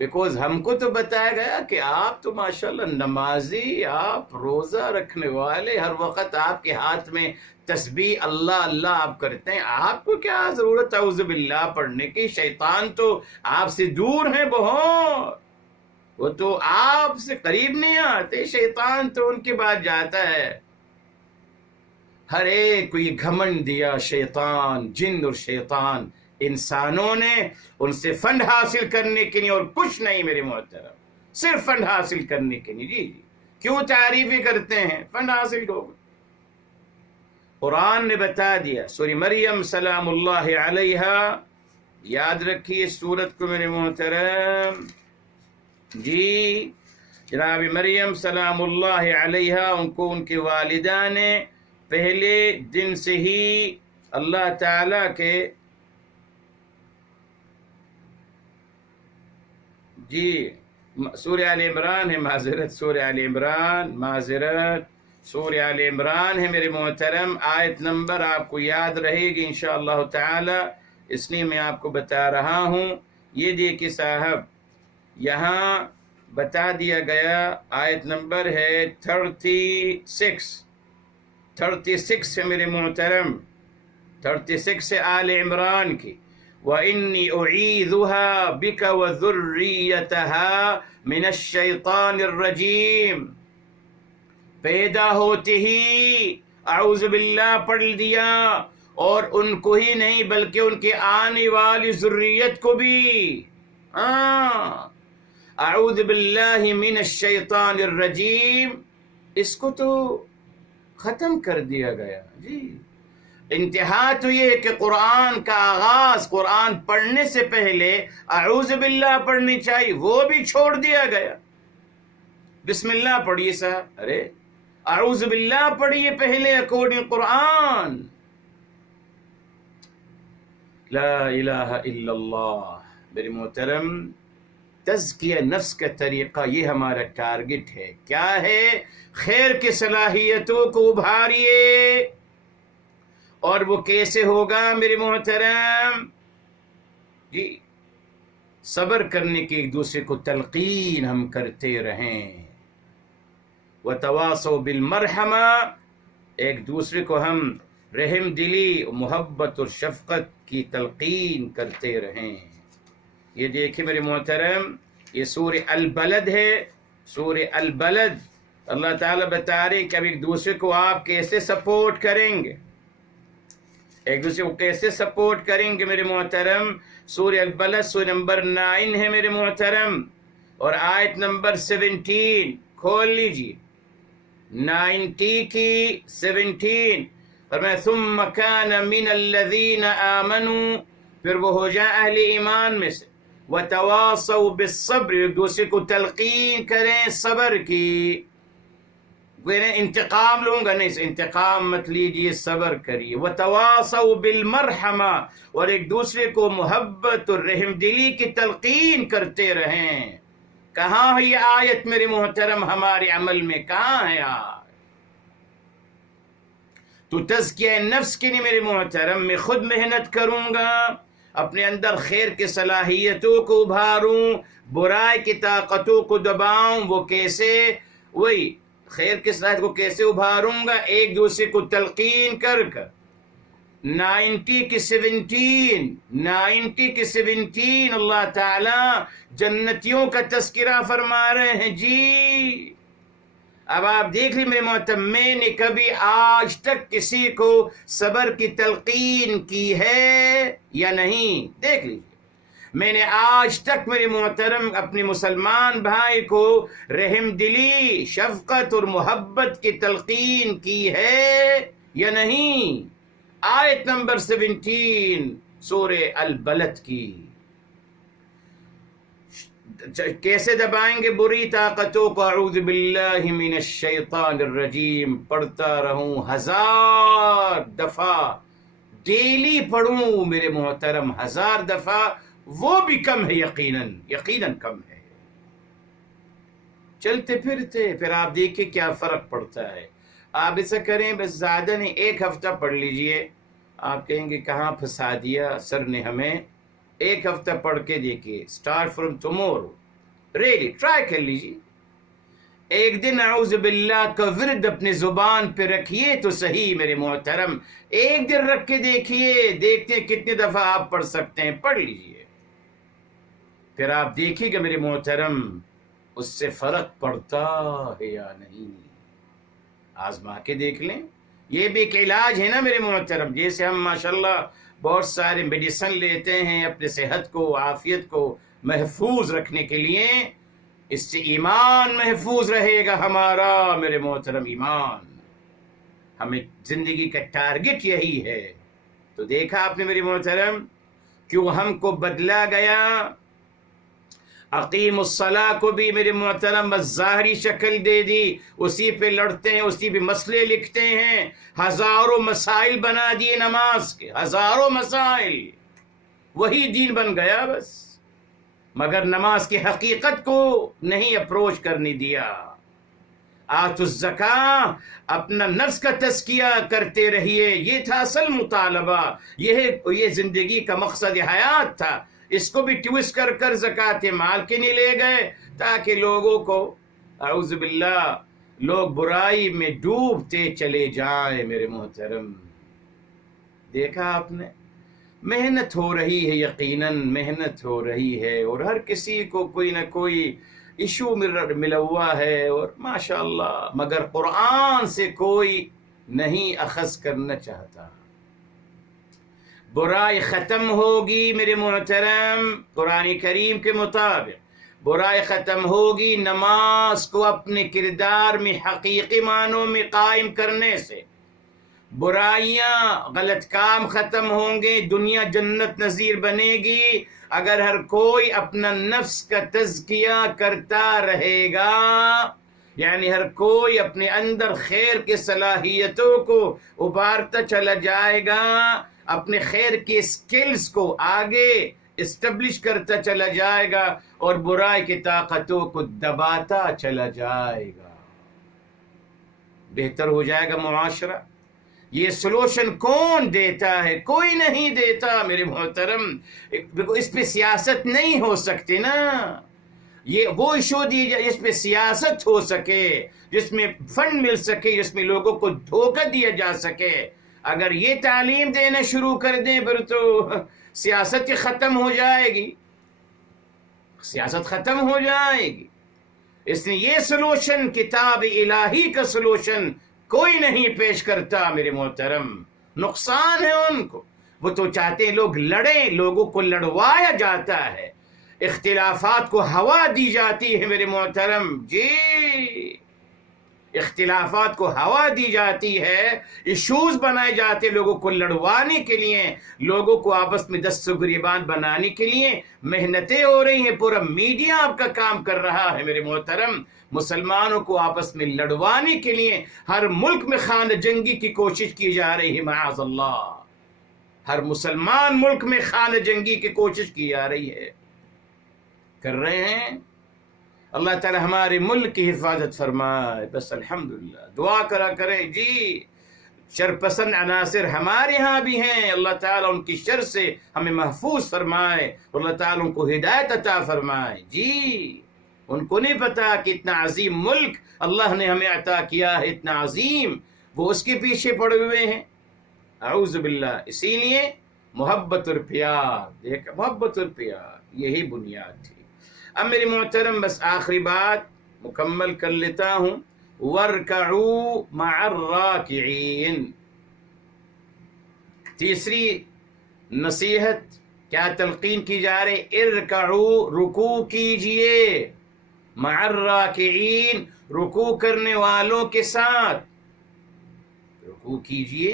بیکوز ہم کو تو بتایا گیا کہ آپ تو ماشاءاللہ نمازی، آپ روزہ رکھنے والے، ہر وقت آپ کے ہاتھ میں تسبیح اللہ اللہ آپ کرتے ہیں، آپ کو کیا ضرورت اعوذ باللہ پڑھنے کی؟ شیطان تو آپ سے دور ہیں بہت، وہ تو آپ سے قریب نہیں آتے، شیطان تو ان کے بعد جاتا ہے۔ ہر ایک کو یہ گھمنڈ دیا شیطان، جن اور شیطان، انسانوں نے ان سے فنڈ حاصل کرنے کے لیے اور کچھ نہیں میرے محترم، صرف فنڈ حاصل کرنے کے لیے۔ جی کیوں تعریفیں کرتے ہیں؟ فنڈ حاصل ہو۔ قرآن نے بتا دیا، سورہ مریم سلام اللہ علیہا، یاد رکھیے سورت کو میرے محترم۔ جی جناب مریم سلام اللہ علیہا، ان کو ان کے والدہ نے پہلے دن سے ہی اللہ تعالیٰ کے جی سورہ آل عمران ہے، سورہ آل عمران ہے میرے محترم، آیت نمبر آپ کو یاد رہے گی انشاءاللہ تعالی، اس لیے میں آپ کو بتا رہا ہوں۔ یہ دیکھیں صاحب، یہاں بتا دیا گیا، آیت نمبر ہے 36 ہے میرے محترم، 36 ہے آل عمران کی۔ وَإِنِّي أُعِيذُهَا بِكَ وَذُرِّيَّتَهَا مِنَ الشَّيْطَانِ الرَّجِيمِ، پیدا ہوتے ہی اعوذ باللہ پڑھ دیا، اور ان کو ہی نہیں بلکہ ان کے آنے والی ذریت کو بھی۔ اعوذ باللہ من الشیطان الرجیم، اس کو تو ختم کر دیا گیا۔ جی انتہا تو یہ ہے کہ قرآن کا آغاز قرآن پڑھنے سے پہلے اعوذ باللہ پڑھنی چاہیے، وہ بھی چھوڑ دیا گیا۔ بسم اللہ پڑھیے صاحب، ارے اعوذ باللہ پڑھیے پہلے اکارڈنگ قرآن۔ لا الہ الا اللہ۔ میرے محترم، تزکیہ نفس کا طریقہ یہ ہمارا ٹارگٹ ہے۔ کیا ہے؟ خیر کی صلاحیتوں کو ابھاریے، اور وہ کیسے ہوگا میرے محترم؟ جی صبر کرنے کی ایک دوسرے کو تلقین ہم کرتے رہیں، وتواصوا بالمرحمہ، ایک دوسرے کو ہم رحم دلی، محبت اور شفقت کی تلقین کرتے رہیں۔ یہ دیکھیں میرے محترم، یہ سورہ البلد ہے، سورہ البلد۔ اللہ تعالیٰ بتا رہے ہیں کہ اب ایک دوسرے کو آپ کیسے سپورٹ کریں گے، ایک دوسرے کو کیسے سپورٹ کریں گے میرے محترم۔ سورہ البلد سورہ نمبر 9 ہے میرے محترم، اور آیت نمبر 17 کھول لیجیے، 90 کی 17۔ فرمایا ثم كان من الذين آمنوا، پھر وہ ہو جائے اہل ایمان میں سے، وتواصوا بالصبر، ایک دوسرے کو تلقین کریں صبر کی۔ انتقام لوں گا نہیں، انتقام مت لیجیے، صبر کریے۔ وتواصوا بالمرحمہ، اور ایک دوسرے کو محبت اور رحم دلی کی تلقین کرتے رہیں۔ کہاں ہے یہ آیت میرے محترم ہمارے عمل میں؟ کہاں ہے آج؟ تو تزکیہ نفس کے لیے میرے محترم میں خود محنت کروں گا، اپنے اندر خیر کی صلاحیتوں کو ابھاروں، برائی کی طاقتوں کو دباؤں۔ وہ کیسے؟ وہی خیر کی صلاحیت کو کیسے ابھاروں گا؟ ایک دوسرے کو تلقین کر کر۔ 90 کی 17 اللہ تعالی جنتیوں کا تذکرہ فرما رہے ہیں۔ جی اب آپ دیکھ لیں میرے محترم، میں نے کبھی آج تک کسی کو صبر کی تلقین کی ہے یا نہیں؟ دیکھ لیجیے، میں نے آج تک میرے محترم اپنے مسلمان بھائی کو رحم دلی، شفقت اور محبت کی تلقین کی ہے یا نہیں؟ آیت نمبر 17 سورہ البلد کی کیسے دبائیں گے بری طاقتوں کو؟ اعوذ باللہ من الشیطان الرجیم پڑھتا رہوں 1000 دفعہ، ڈیلی پڑھوں میرے محترم 1000 دفعہ، وہ بھی کم ہے، یقیناً کم ہے۔ چلتے پھرتے پھر آپ دیکھیں کیا فرق پڑتا ہے۔ آپ ایسا کریں، بس زیادہ نہیں، 1 ہفتہ پڑھ لیجئے۔ آپ کہیں گے کہاں پھنسا دیا سر نے ہمیں؟ 1 ہفتہ پڑھ کے دیکھیے، start from tomorrow, really try کر لیجیے۔ ایک دن اعوذ باللہ کا ورد اپنے زبان پہ رکھیے تو صحیح میرے محترم، 1 دن رکھ کے دیکھیے، دیکھتے ہیں کتنے دفعہ آپ پڑھ سکتے ہیں، پڑھ لیجیے۔ پھر آپ دیکھیے گا میرے محترم اس سے فرق پڑتا ہے یا نہیں، آزما کے دیکھ لیں۔ یہ بھی ایک علاج ہے نا میرے محترم، جیسے ہم ماشاءاللہ بہت سارے میڈیسن لیتے ہیں اپنے صحت کو، عافیت کو محفوظ رکھنے کے لیے، اس سے ایمان محفوظ رہے گا ہمارا میرے محترم، ایمان۔ ہمیں زندگی کا ٹارگٹ یہی ہے۔ تو دیکھا آپ نے میرے محترم کیوں ہم کو بدلا گیا؟ اقیم الصلاح کو بھی میرے محترم بس ظاہری شکل دے دی، اسی پہ لڑتے ہیں، اسی پہ مسئلے لکھتے ہیں، ہزاروں مسائل بنا دیے نماز کے، ہزاروں مسائل، وہی دین بن گیا بس، مگر نماز کی حقیقت کو نہیں اپروچ کرنے دیا۔ آتوا الزکاۃ، اپنا نفس کا تزکیہ کرتے رہیے، یہ تھا اصل مطالبہ، یہ زندگی کا مقصد حیات تھا۔ اس کو بھی ٹویسٹ کر کر زکوٰۃ مال کے نہیں لے گئے تاکہ لوگوں کو اعوذ باللہ لوگ برائی میں ڈوبتے چلے جائیں میرے محترم۔ دیکھا آپ نے، محنت ہو رہی ہے، یقیناً محنت ہو رہی ہے، اور ہر کسی کو کوئی نہ کوئی ایشو ملا ہوا ہے، اور ماشاءاللہ مگر قرآن سے کوئی نہیں اخذ کرنا چاہتا۔ برائی ختم ہوگی میرے محترم، قرآن کریم کے مطابق برائی ختم ہوگی نماز کو اپنے کردار میں حقیقی معنوں میں قائم کرنے سے، برائیاں غلط کام ختم ہوں گے، دنیا جنت نظیر بنے گی اگر ہر کوئی اپنا نفس کا تزکیہ کرتا رہے گا، یعنی ہر کوئی اپنے اندر خیر کی صلاحیتوں کو ابھارتا چلا جائے گا، اپنے خیر کی سکلز کو آگے اسٹیبلش کرتا چلا جائے گا، اور برائی کی طاقتوں کو دباتا چلا جائے گا، بہتر ہو جائے گا معاشرہ۔ یہ سلوشن کون دیتا ہے؟ کوئی نہیں دیتا میرے محترم، اس پہ سیاست نہیں ہو سکتی نا۔ یہ وہ ایشو دی جائے جس پہ سیاست ہو سکے، جس میں فنڈ مل سکے، جس میں لوگوں کو دھوکہ دیا جا سکے۔ اگر یہ تعلیم دینا شروع کر دیں پھر تو سیاست ہی ختم ہو جائے گی، سیاست ختم ہو جائے گی۔ اس لیے یہ سلوشن، کتاب الہی کا سلوشن کوئی نہیں پیش کرتا میرے محترم، نقصان ہے ان کو۔ وہ تو چاہتے ہیں لوگ لڑیں، لوگوں کو لڑوایا جاتا ہے، اختلافات کو ہوا دی جاتی ہے میرے محترم، جی اختلافات کو ہوا دی جاتی ہے، ایشوز بنائے جاتے لوگوں کو لڑوانے کے لیے، لوگوں کو آپس میں دست و گریبان بنانے کے لیے محنتیں ہو رہی ہیں، پورا میڈیا آپ کا کام کر رہا ہے میرے محترم، مسلمانوں کو آپس میں لڑوانے کے لیے ہر ملک میں خانہ جنگی کی کوشش کی جا رہی ہے، معاذ اللہ، ہر مسلمان ملک میں خانہ جنگی کی کوشش کی جا رہی ہے، کر رہے ہیں۔ اللہ تعالی ہمارے ملک کی حفاظت فرمائے، بس الحمدللہ دعا کرا کریں جی۔ شر پسند عناصر ہمارے ہاں بھی ہیں، اللہ تعالیٰ ان کی شر سے ہمیں محفوظ فرمائے، اللہ تعالیٰ ان کو ہدایت عطا فرمائے جی۔ ان کو نہیں پتا کہ اتنا عظیم ملک اللہ نے ہمیں عطا کیا ہے، اتنا عظیم، وہ اس کے پیچھے پڑے ہوئے ہیں، اعوذ باللہ۔ اسی لیے محبت اور پیار، دیکھا محبت اور پیار یہی بنیاد تھی۔ اب میرے محترم بس آخری بات مکمل کر لیتا ہوں، وَارْكَعُوا مَعَ الرَّاكِعِينَ، تیسری نصیحت کیا تلقین کی جا رہی؟ ارکعوا، رکوع کیجئے، مع الراکعین، رکوع کرنے والوں کے ساتھ، رکوع کیجئے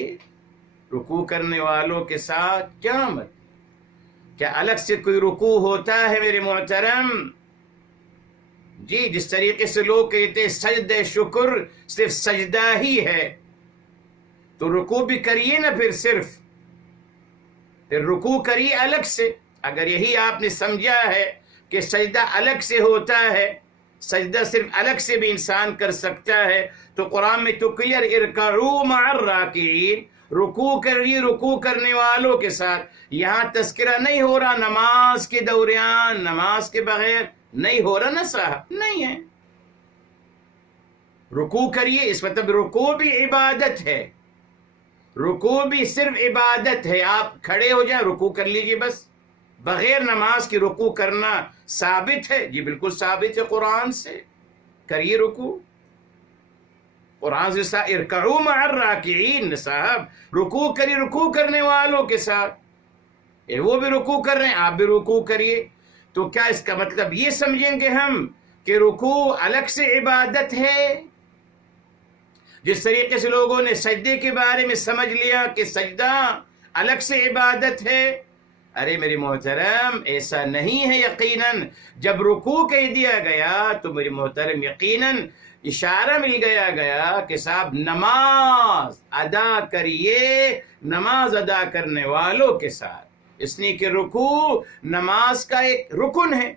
رکوع کرنے والوں کے ساتھ۔ کیا مطلب؟ کیا الگ سے کوئی رکوع ہوتا ہے میرے محترم؟ جی، جس طریقے سے لوگ کہتے ہیں سجدہ شکر صرف سجدہ ہی ہے، تو رکوع بھی کریے نا، پھر رکوع کریے الگ سے۔ اگر یہی آپ نے سمجھا ہے کہ سجدہ الگ سے ہوتا ہے، سجدہ صرف الگ سے بھی انسان کر سکتا ہے، تو قرآن میں تو کلیئر ارکعوا مع الراکعین، رکوع کریے رکوع کرنے والوں کے ساتھ۔ یہاں تذکرہ نہیں ہو رہا نماز کے دوران، نماز کے بغیر نہیں ہو رہا نا صاحب، نہیں ہے۔ رکوع کریے، اس مطلب رکوع بھی عبادت ہے، رکوع بھی صرف عبادت ہے۔ آپ کھڑے ہو جائیں، رکوع کر لیجئے بس، بغیر نماز کی رکوع کرنا ثابت ہے؟ جی بالکل ثابت ہے، قرآن سے کریے رکوع، قرآن سے ارکعوا مع الراکعین، صاحب رکوع کریے رکوع کرنے والوں کے ساتھ۔ وہ بھی رکوع کر رہے ہیں، آپ بھی رکوع کریے۔ تو کیا اس کا مطلب یہ سمجھیں گے ہم کہ رکوع الگ سے عبادت ہے؟ جس طریقے سے لوگوں نے سجدے کے بارے میں سمجھ لیا کہ سجدہ الگ سے عبادت ہے۔ ارے میرے محترم، ایسا نہیں ہے۔ یقیناً جب رکوع کہہ دیا گیا تو میرے محترم یقیناً اشارہ مل گیا کہ صاحب نماز ادا کریے، نماز ادا کرنے والوں کے ساتھ، اس لیے کہ رکوع نماز کا ایک رکن ہے،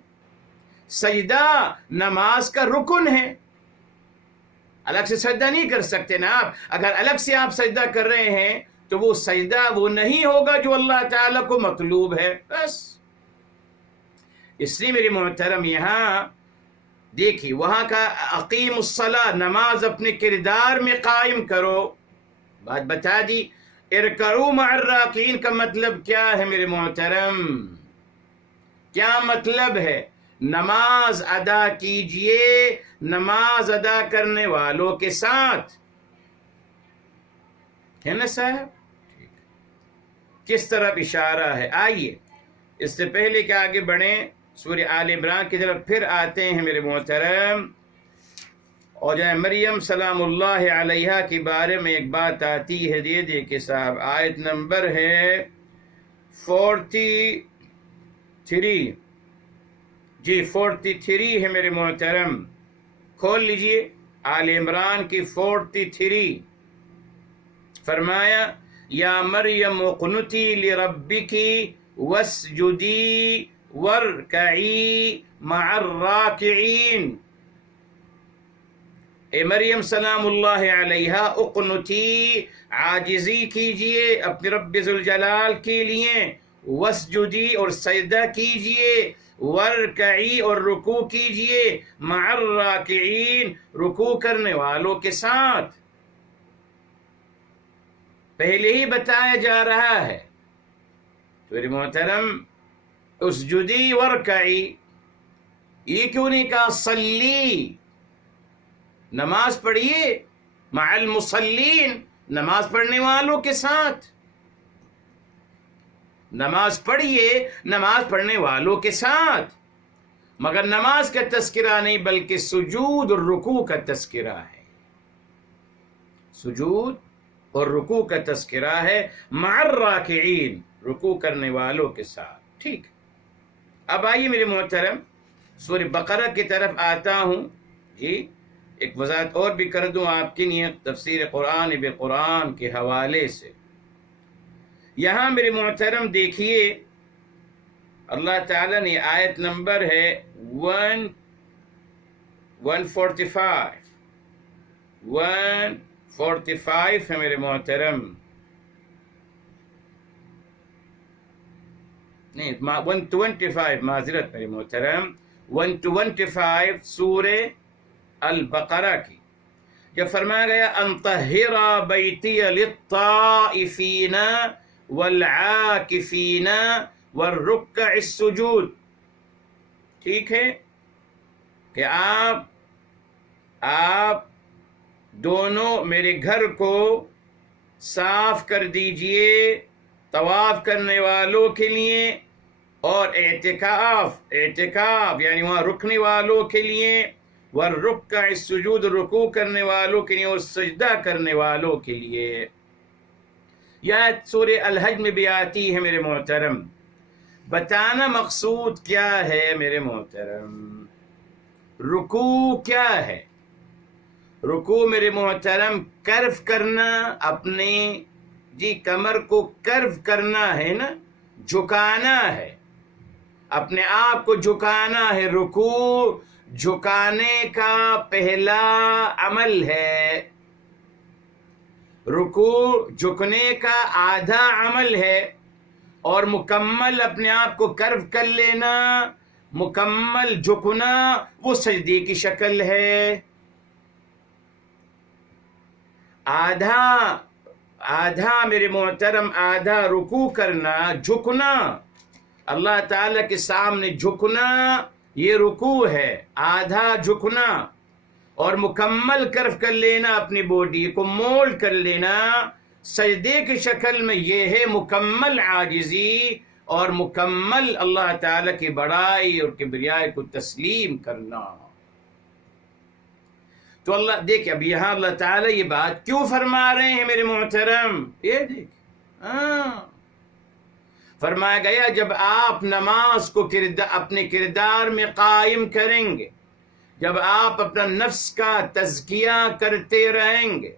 سجدہ نماز کا رکن ہے۔ الگ سے سجدہ نہیں کر سکتے نا آپ۔ اگر الگ سے آپ سجدہ کر رہے ہیں تو وہ سجدہ وہ نہیں ہوگا جو اللہ تعالیٰ کو مطلوب ہے، بس۔ اس لیے میرے محترم یہاں دیکھیے، وہاں کا اقیم الصلاۃ، نماز اپنے کردار میں قائم کرو، بات بتا دی۔ ارکعوا مع الراکعین کا مطلب کیا ہے میرے محترم؟ کیا مطلب ہے؟ نماز ادا کیجئے، نماز ادا کرنے والوں کے ساتھ، ہے نا صاحب؟ کس طرف اشارہ ہے؟ آئیے اس سے پہلے کہ آگے بڑھیں سورہ آل عمران کی طرف پھر آتے ہیں میرے محترم، اور جو ہے مریم سلام اللہ علیہا کے بارے میں ایک بات آتی ہے، دے دے کے صاحب، آیت نمبر ہے 43، جی 43 ہے میرے محترم، کھول لیجئے آل عمران کی 43۔ فرمایا یا مریم اقنتی لربکی واسجدی وارکعی مع الراکعین۔ اے مریم سلام اللہ علیہ، اقنتی، عاجزی کیجئے اپنے رب ذوالجلال کے لیے، واسجدی اور سجدہ کیجئے، وارکعی اور رکوع کیجئے، مع الراکعین رکوع کرنے والوں کے ساتھ۔ پہلے ہی بتایا جا رہا ہے تو میرے محترم، اسجدی وارکعی، یہ کیوں نہیں کہا صلی؟ نماز پڑھیے مع المصلین، نماز پڑھنے والوں کے ساتھ، نماز پڑھیے نماز پڑھنے والوں کے ساتھ۔ مگر نماز کا تذکرہ نہیں بلکہ سجود اور رکوع کا تذکرہ ہے، سجود اور رکوع کا تذکرہ ہے، مع الراکعین رکوع کرنے والوں کے ساتھ۔ ٹھیک، اب آئیے میرے محترم سورہ بقرہ کی طرف آتا ہوں۔ جی ایک وضاحت اور بھی کر دوں آپ کے لیے تفسیر قرآن بقرآن کے حوالے سے۔ یہاں میرے محترم دیکھیے، اللہ تعالیٰ نے آیت نمبر ہے 145 ہے میرے محترم، نہیں 125، معذرت میرے محترم، 125 سورہ البقرہ کی، جب فرمایا گیا ان طہر بیتی للطائفین والعاکفین والرکع السجود۔ ٹھیک ہے کہ آپ دونوں میرے گھر کو صاف کر دیجئے طواف کرنے والوں کے لیے اور اعتکاف یعنی وہاں رکنے والوں کے لیے، والرکع السجود رکوع کرنے والوں کے لیے اور سجدہ کرنے والوں کے لیے۔ یہ آیت سورہ الحج میں بھی آتی ہے میرے محترم۔ بتانا مقصود کیا ہے میرے محترم؟ رکوع کیا ہے؟ رکوع میرے محترم کرف کرنا، اپنے کمر کو کرف کرنا ہے نا، جھکانا ہے، اپنے آپ کو جھکانا ہے۔ رکوع جھکانے کا پہلا عمل ہے، رکوع جھکنے کا آدھا عمل ہے، اور مکمل اپنے آپ کو کرو کر لینا، مکمل جھکنا، وہ سجدے کی شکل ہے۔ آدھا میرے محترم، آدھا رکوع کرنا، جھکنا، اللہ تعالیٰ کے سامنے جھکنا، یہ رکوع ہے، آدھا جھکنا، اور مکمل کرف کر لینا، اپنی باڈی کو مولڈ کر لینا سجدے کی شکل میں، یہ ہے مکمل عاجزی اور مکمل اللہ تعالیٰ کی بڑائی اور کبریائی کو تسلیم کرنا۔ تو اللہ دیکھ، اب یہاں اللہ تعالیٰ یہ بات کیوں فرما رہے ہیں میرے محترم؟ یہ دیکھ، فرمایا گیا جب آپ نماز کو اپنے کردار میں قائم کریں گے، جب آپ اپنا نفس کا تزکیہ کرتے رہیں گے،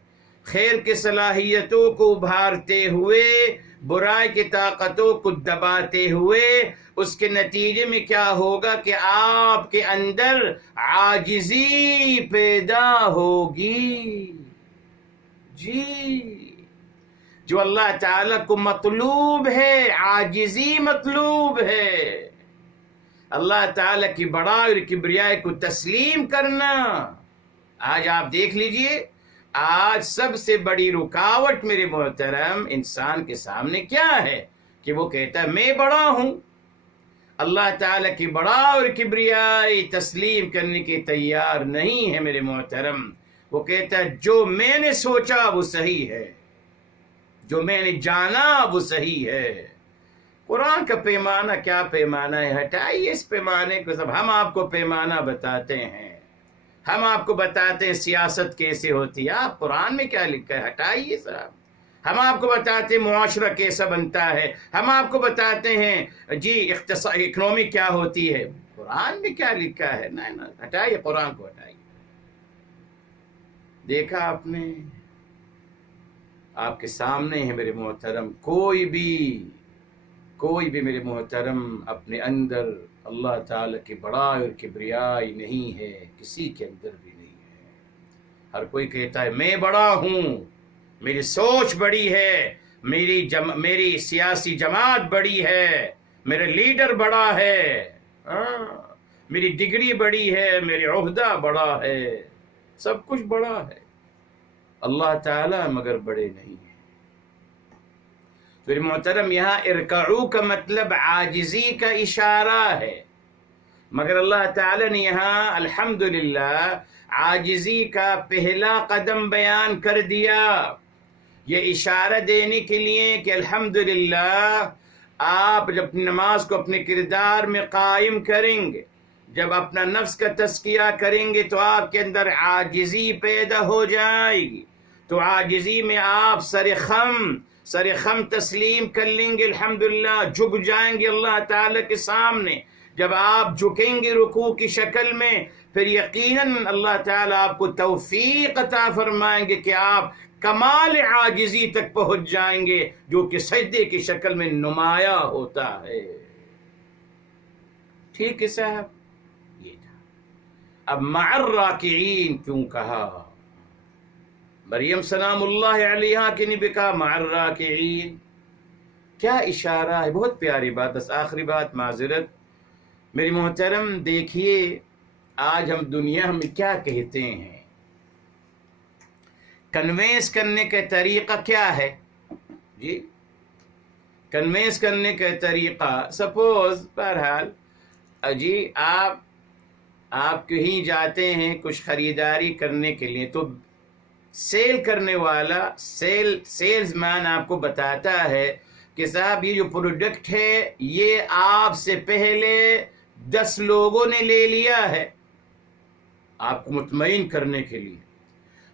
خیر کی صلاحیتوں کو ابھارتے ہوئے، برائی کی طاقتوں کو دباتے ہوئے، اس کے نتیجے میں کیا ہوگا کہ آپ کے اندر عاجزی پیدا ہوگی۔ جو اللہ تعالیٰ کو مطلوب ہے، عاجزی مطلوب ہے، اللہ تعالیٰ کی بڑائی اور کبریائی کو تسلیم کرنا۔ آج آپ دیکھ لیجئے، آج سب سے بڑی رکاوٹ میرے محترم انسان کے سامنے کیا ہے کہ وہ کہتا ہے میں بڑا ہوں، اللہ تعالیٰ کی بڑائی اور کبریائی تسلیم کرنے کے تیار نہیں ہے میرے محترم۔ وہ کہتا ہے جو میں نے سوچا وہ صحیح ہے، جو میں نے جانا وہ صحیح ہے۔ قرآن کا پیمانہ کیا پیمانہ ہے؟ ہٹائیے اس پیمانے کو، سب ہم آپ کو پیمانہ بتاتے ہیں، ہم آپ کو بتاتے ہیں سیاست کیسے ہوتی ہے، آپ قرآن میں کیا لکھا ہے؟ ہٹائیے صاحب۔ ہم آپ کو بتاتے ہیں معاشرہ کیسا بنتا ہے، ہم آپ کو بتاتے ہیں اکنومی کیا ہوتی ہے، قرآن میں کیا لکھا ہے؟ نہیں، ہٹائیے قرآن کو، ہٹائیے۔ دیکھا آپ نے، آپ کے سامنے ہے میرے محترم، کوئی بھی میرے محترم اپنے اندر اللہ تعالیٰ کی بڑائی اور کبریائی نہیں ہے، کسی کے اندر بھی نہیں ہے۔ ہر کوئی کہتا ہے میں بڑا ہوں، میری سوچ بڑی ہے، میری سیاسی جماعت بڑی ہے، میرا لیڈر بڑا ہے، میری ڈگری بڑی ہے، میرے عہدہ بڑا ہے، سب کچھ بڑا ہے، اللہ تعالیٰ مگر بڑے نہیں ہیں۔ پھر محترم یہاں ارکعو کا مطلب عاجزی کا اشارہ ہے، مگر اللہ تعالیٰ نے یہاں الحمدللہ عاجزی کا پہلا قدم بیان کر دیا، یہ اشارہ دینے کے لیے کہ الحمدللہ آپ جب اپنی نماز کو اپنے کردار میں قائم کریں گے، جب اپنا نفس کا تزکیہ کریں گے تو آپ کے اندر عاجزی پیدا ہو جائے گی، تو عاجزی میں آپ سر خم تسلیم کر لیں گے، الحمدللہ جھک جائیں گے اللہ تعالیٰ کے سامنے۔ جب آپ جھکیں گے رکوع کی شکل میں، پھر یقیناً اللہ تعالیٰ آپ کو توفیق عطا فرمائیں گے کہ آپ کمال عاجزی تک پہنچ جائیں گے، جو کہ سجدے کی شکل میں نمایاں ہوتا ہے۔ ٹھیک ہے صاحب، یہ تھا۔ اب مع الراکعین کیوں کہا؟ مریم سلام اللہ علیہا کے نے بھی کہا مع الراکعین، کیا اشارہ ہے؟ بہت پیاری بات۔ بس آخری بات، معذرت میری محترم، دیکھیے آج ہم دنیا میں کیا کہتے ہیں، کنوینس کرنے کا طریقہ کیا ہے؟ کنوینس کرنے کا طریقہ، سپوز بہرحال آپ کہیں جاتے ہیں کچھ خریداری کرنے کے لیے، تو سیل کرنے والا، سیلز مین آپ کو بتاتا ہے کہ صاحب یہ جو پروڈکٹ ہے یہ آپ سے پہلے 10 لوگوں نے لے لیا ہے، آپ کو مطمئن کرنے کے لیے.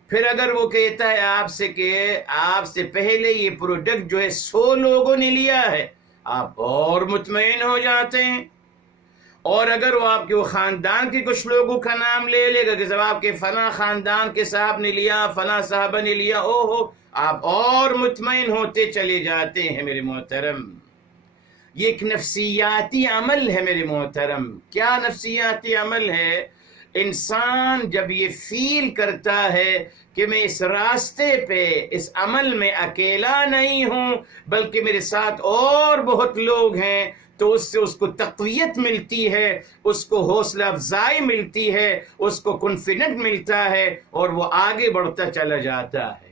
پھر اگر وہ کہتا ہے آپ سے کہ آپ سے پہلے یہ پروڈکٹ جو ہے 100 لوگوں نے لیا ہے، آپ اور مطمئن ہو جاتے ہیں. اور اگر وہ آپ کے وہ خاندان کے کچھ لوگوں کا نام لے لے گا کہ جب آپ کے فلاں خاندان کے صاحب نے لیا، فلاں صاحبہ نے لیا، او ہو، آپ اور مطمئن ہوتے چلے جاتے ہیں میرے محترم. یہ ایک نفسیاتی عمل ہے میرے محترم. کیا نفسیاتی عمل ہے؟ انسان جب یہ فیل کرتا ہے کہ میں اس راستے پہ، اس عمل میں اکیلا نہیں ہوں بلکہ میرے ساتھ اور بہت لوگ ہیں، تو اس سے اس کو تقویت ملتی ہے، اس کو حوصلہ افزائی ملتی ہے، اس کو کانفیڈنٹ ملتا ہے، اور وہ آگے بڑھتا چلا جاتا ہے.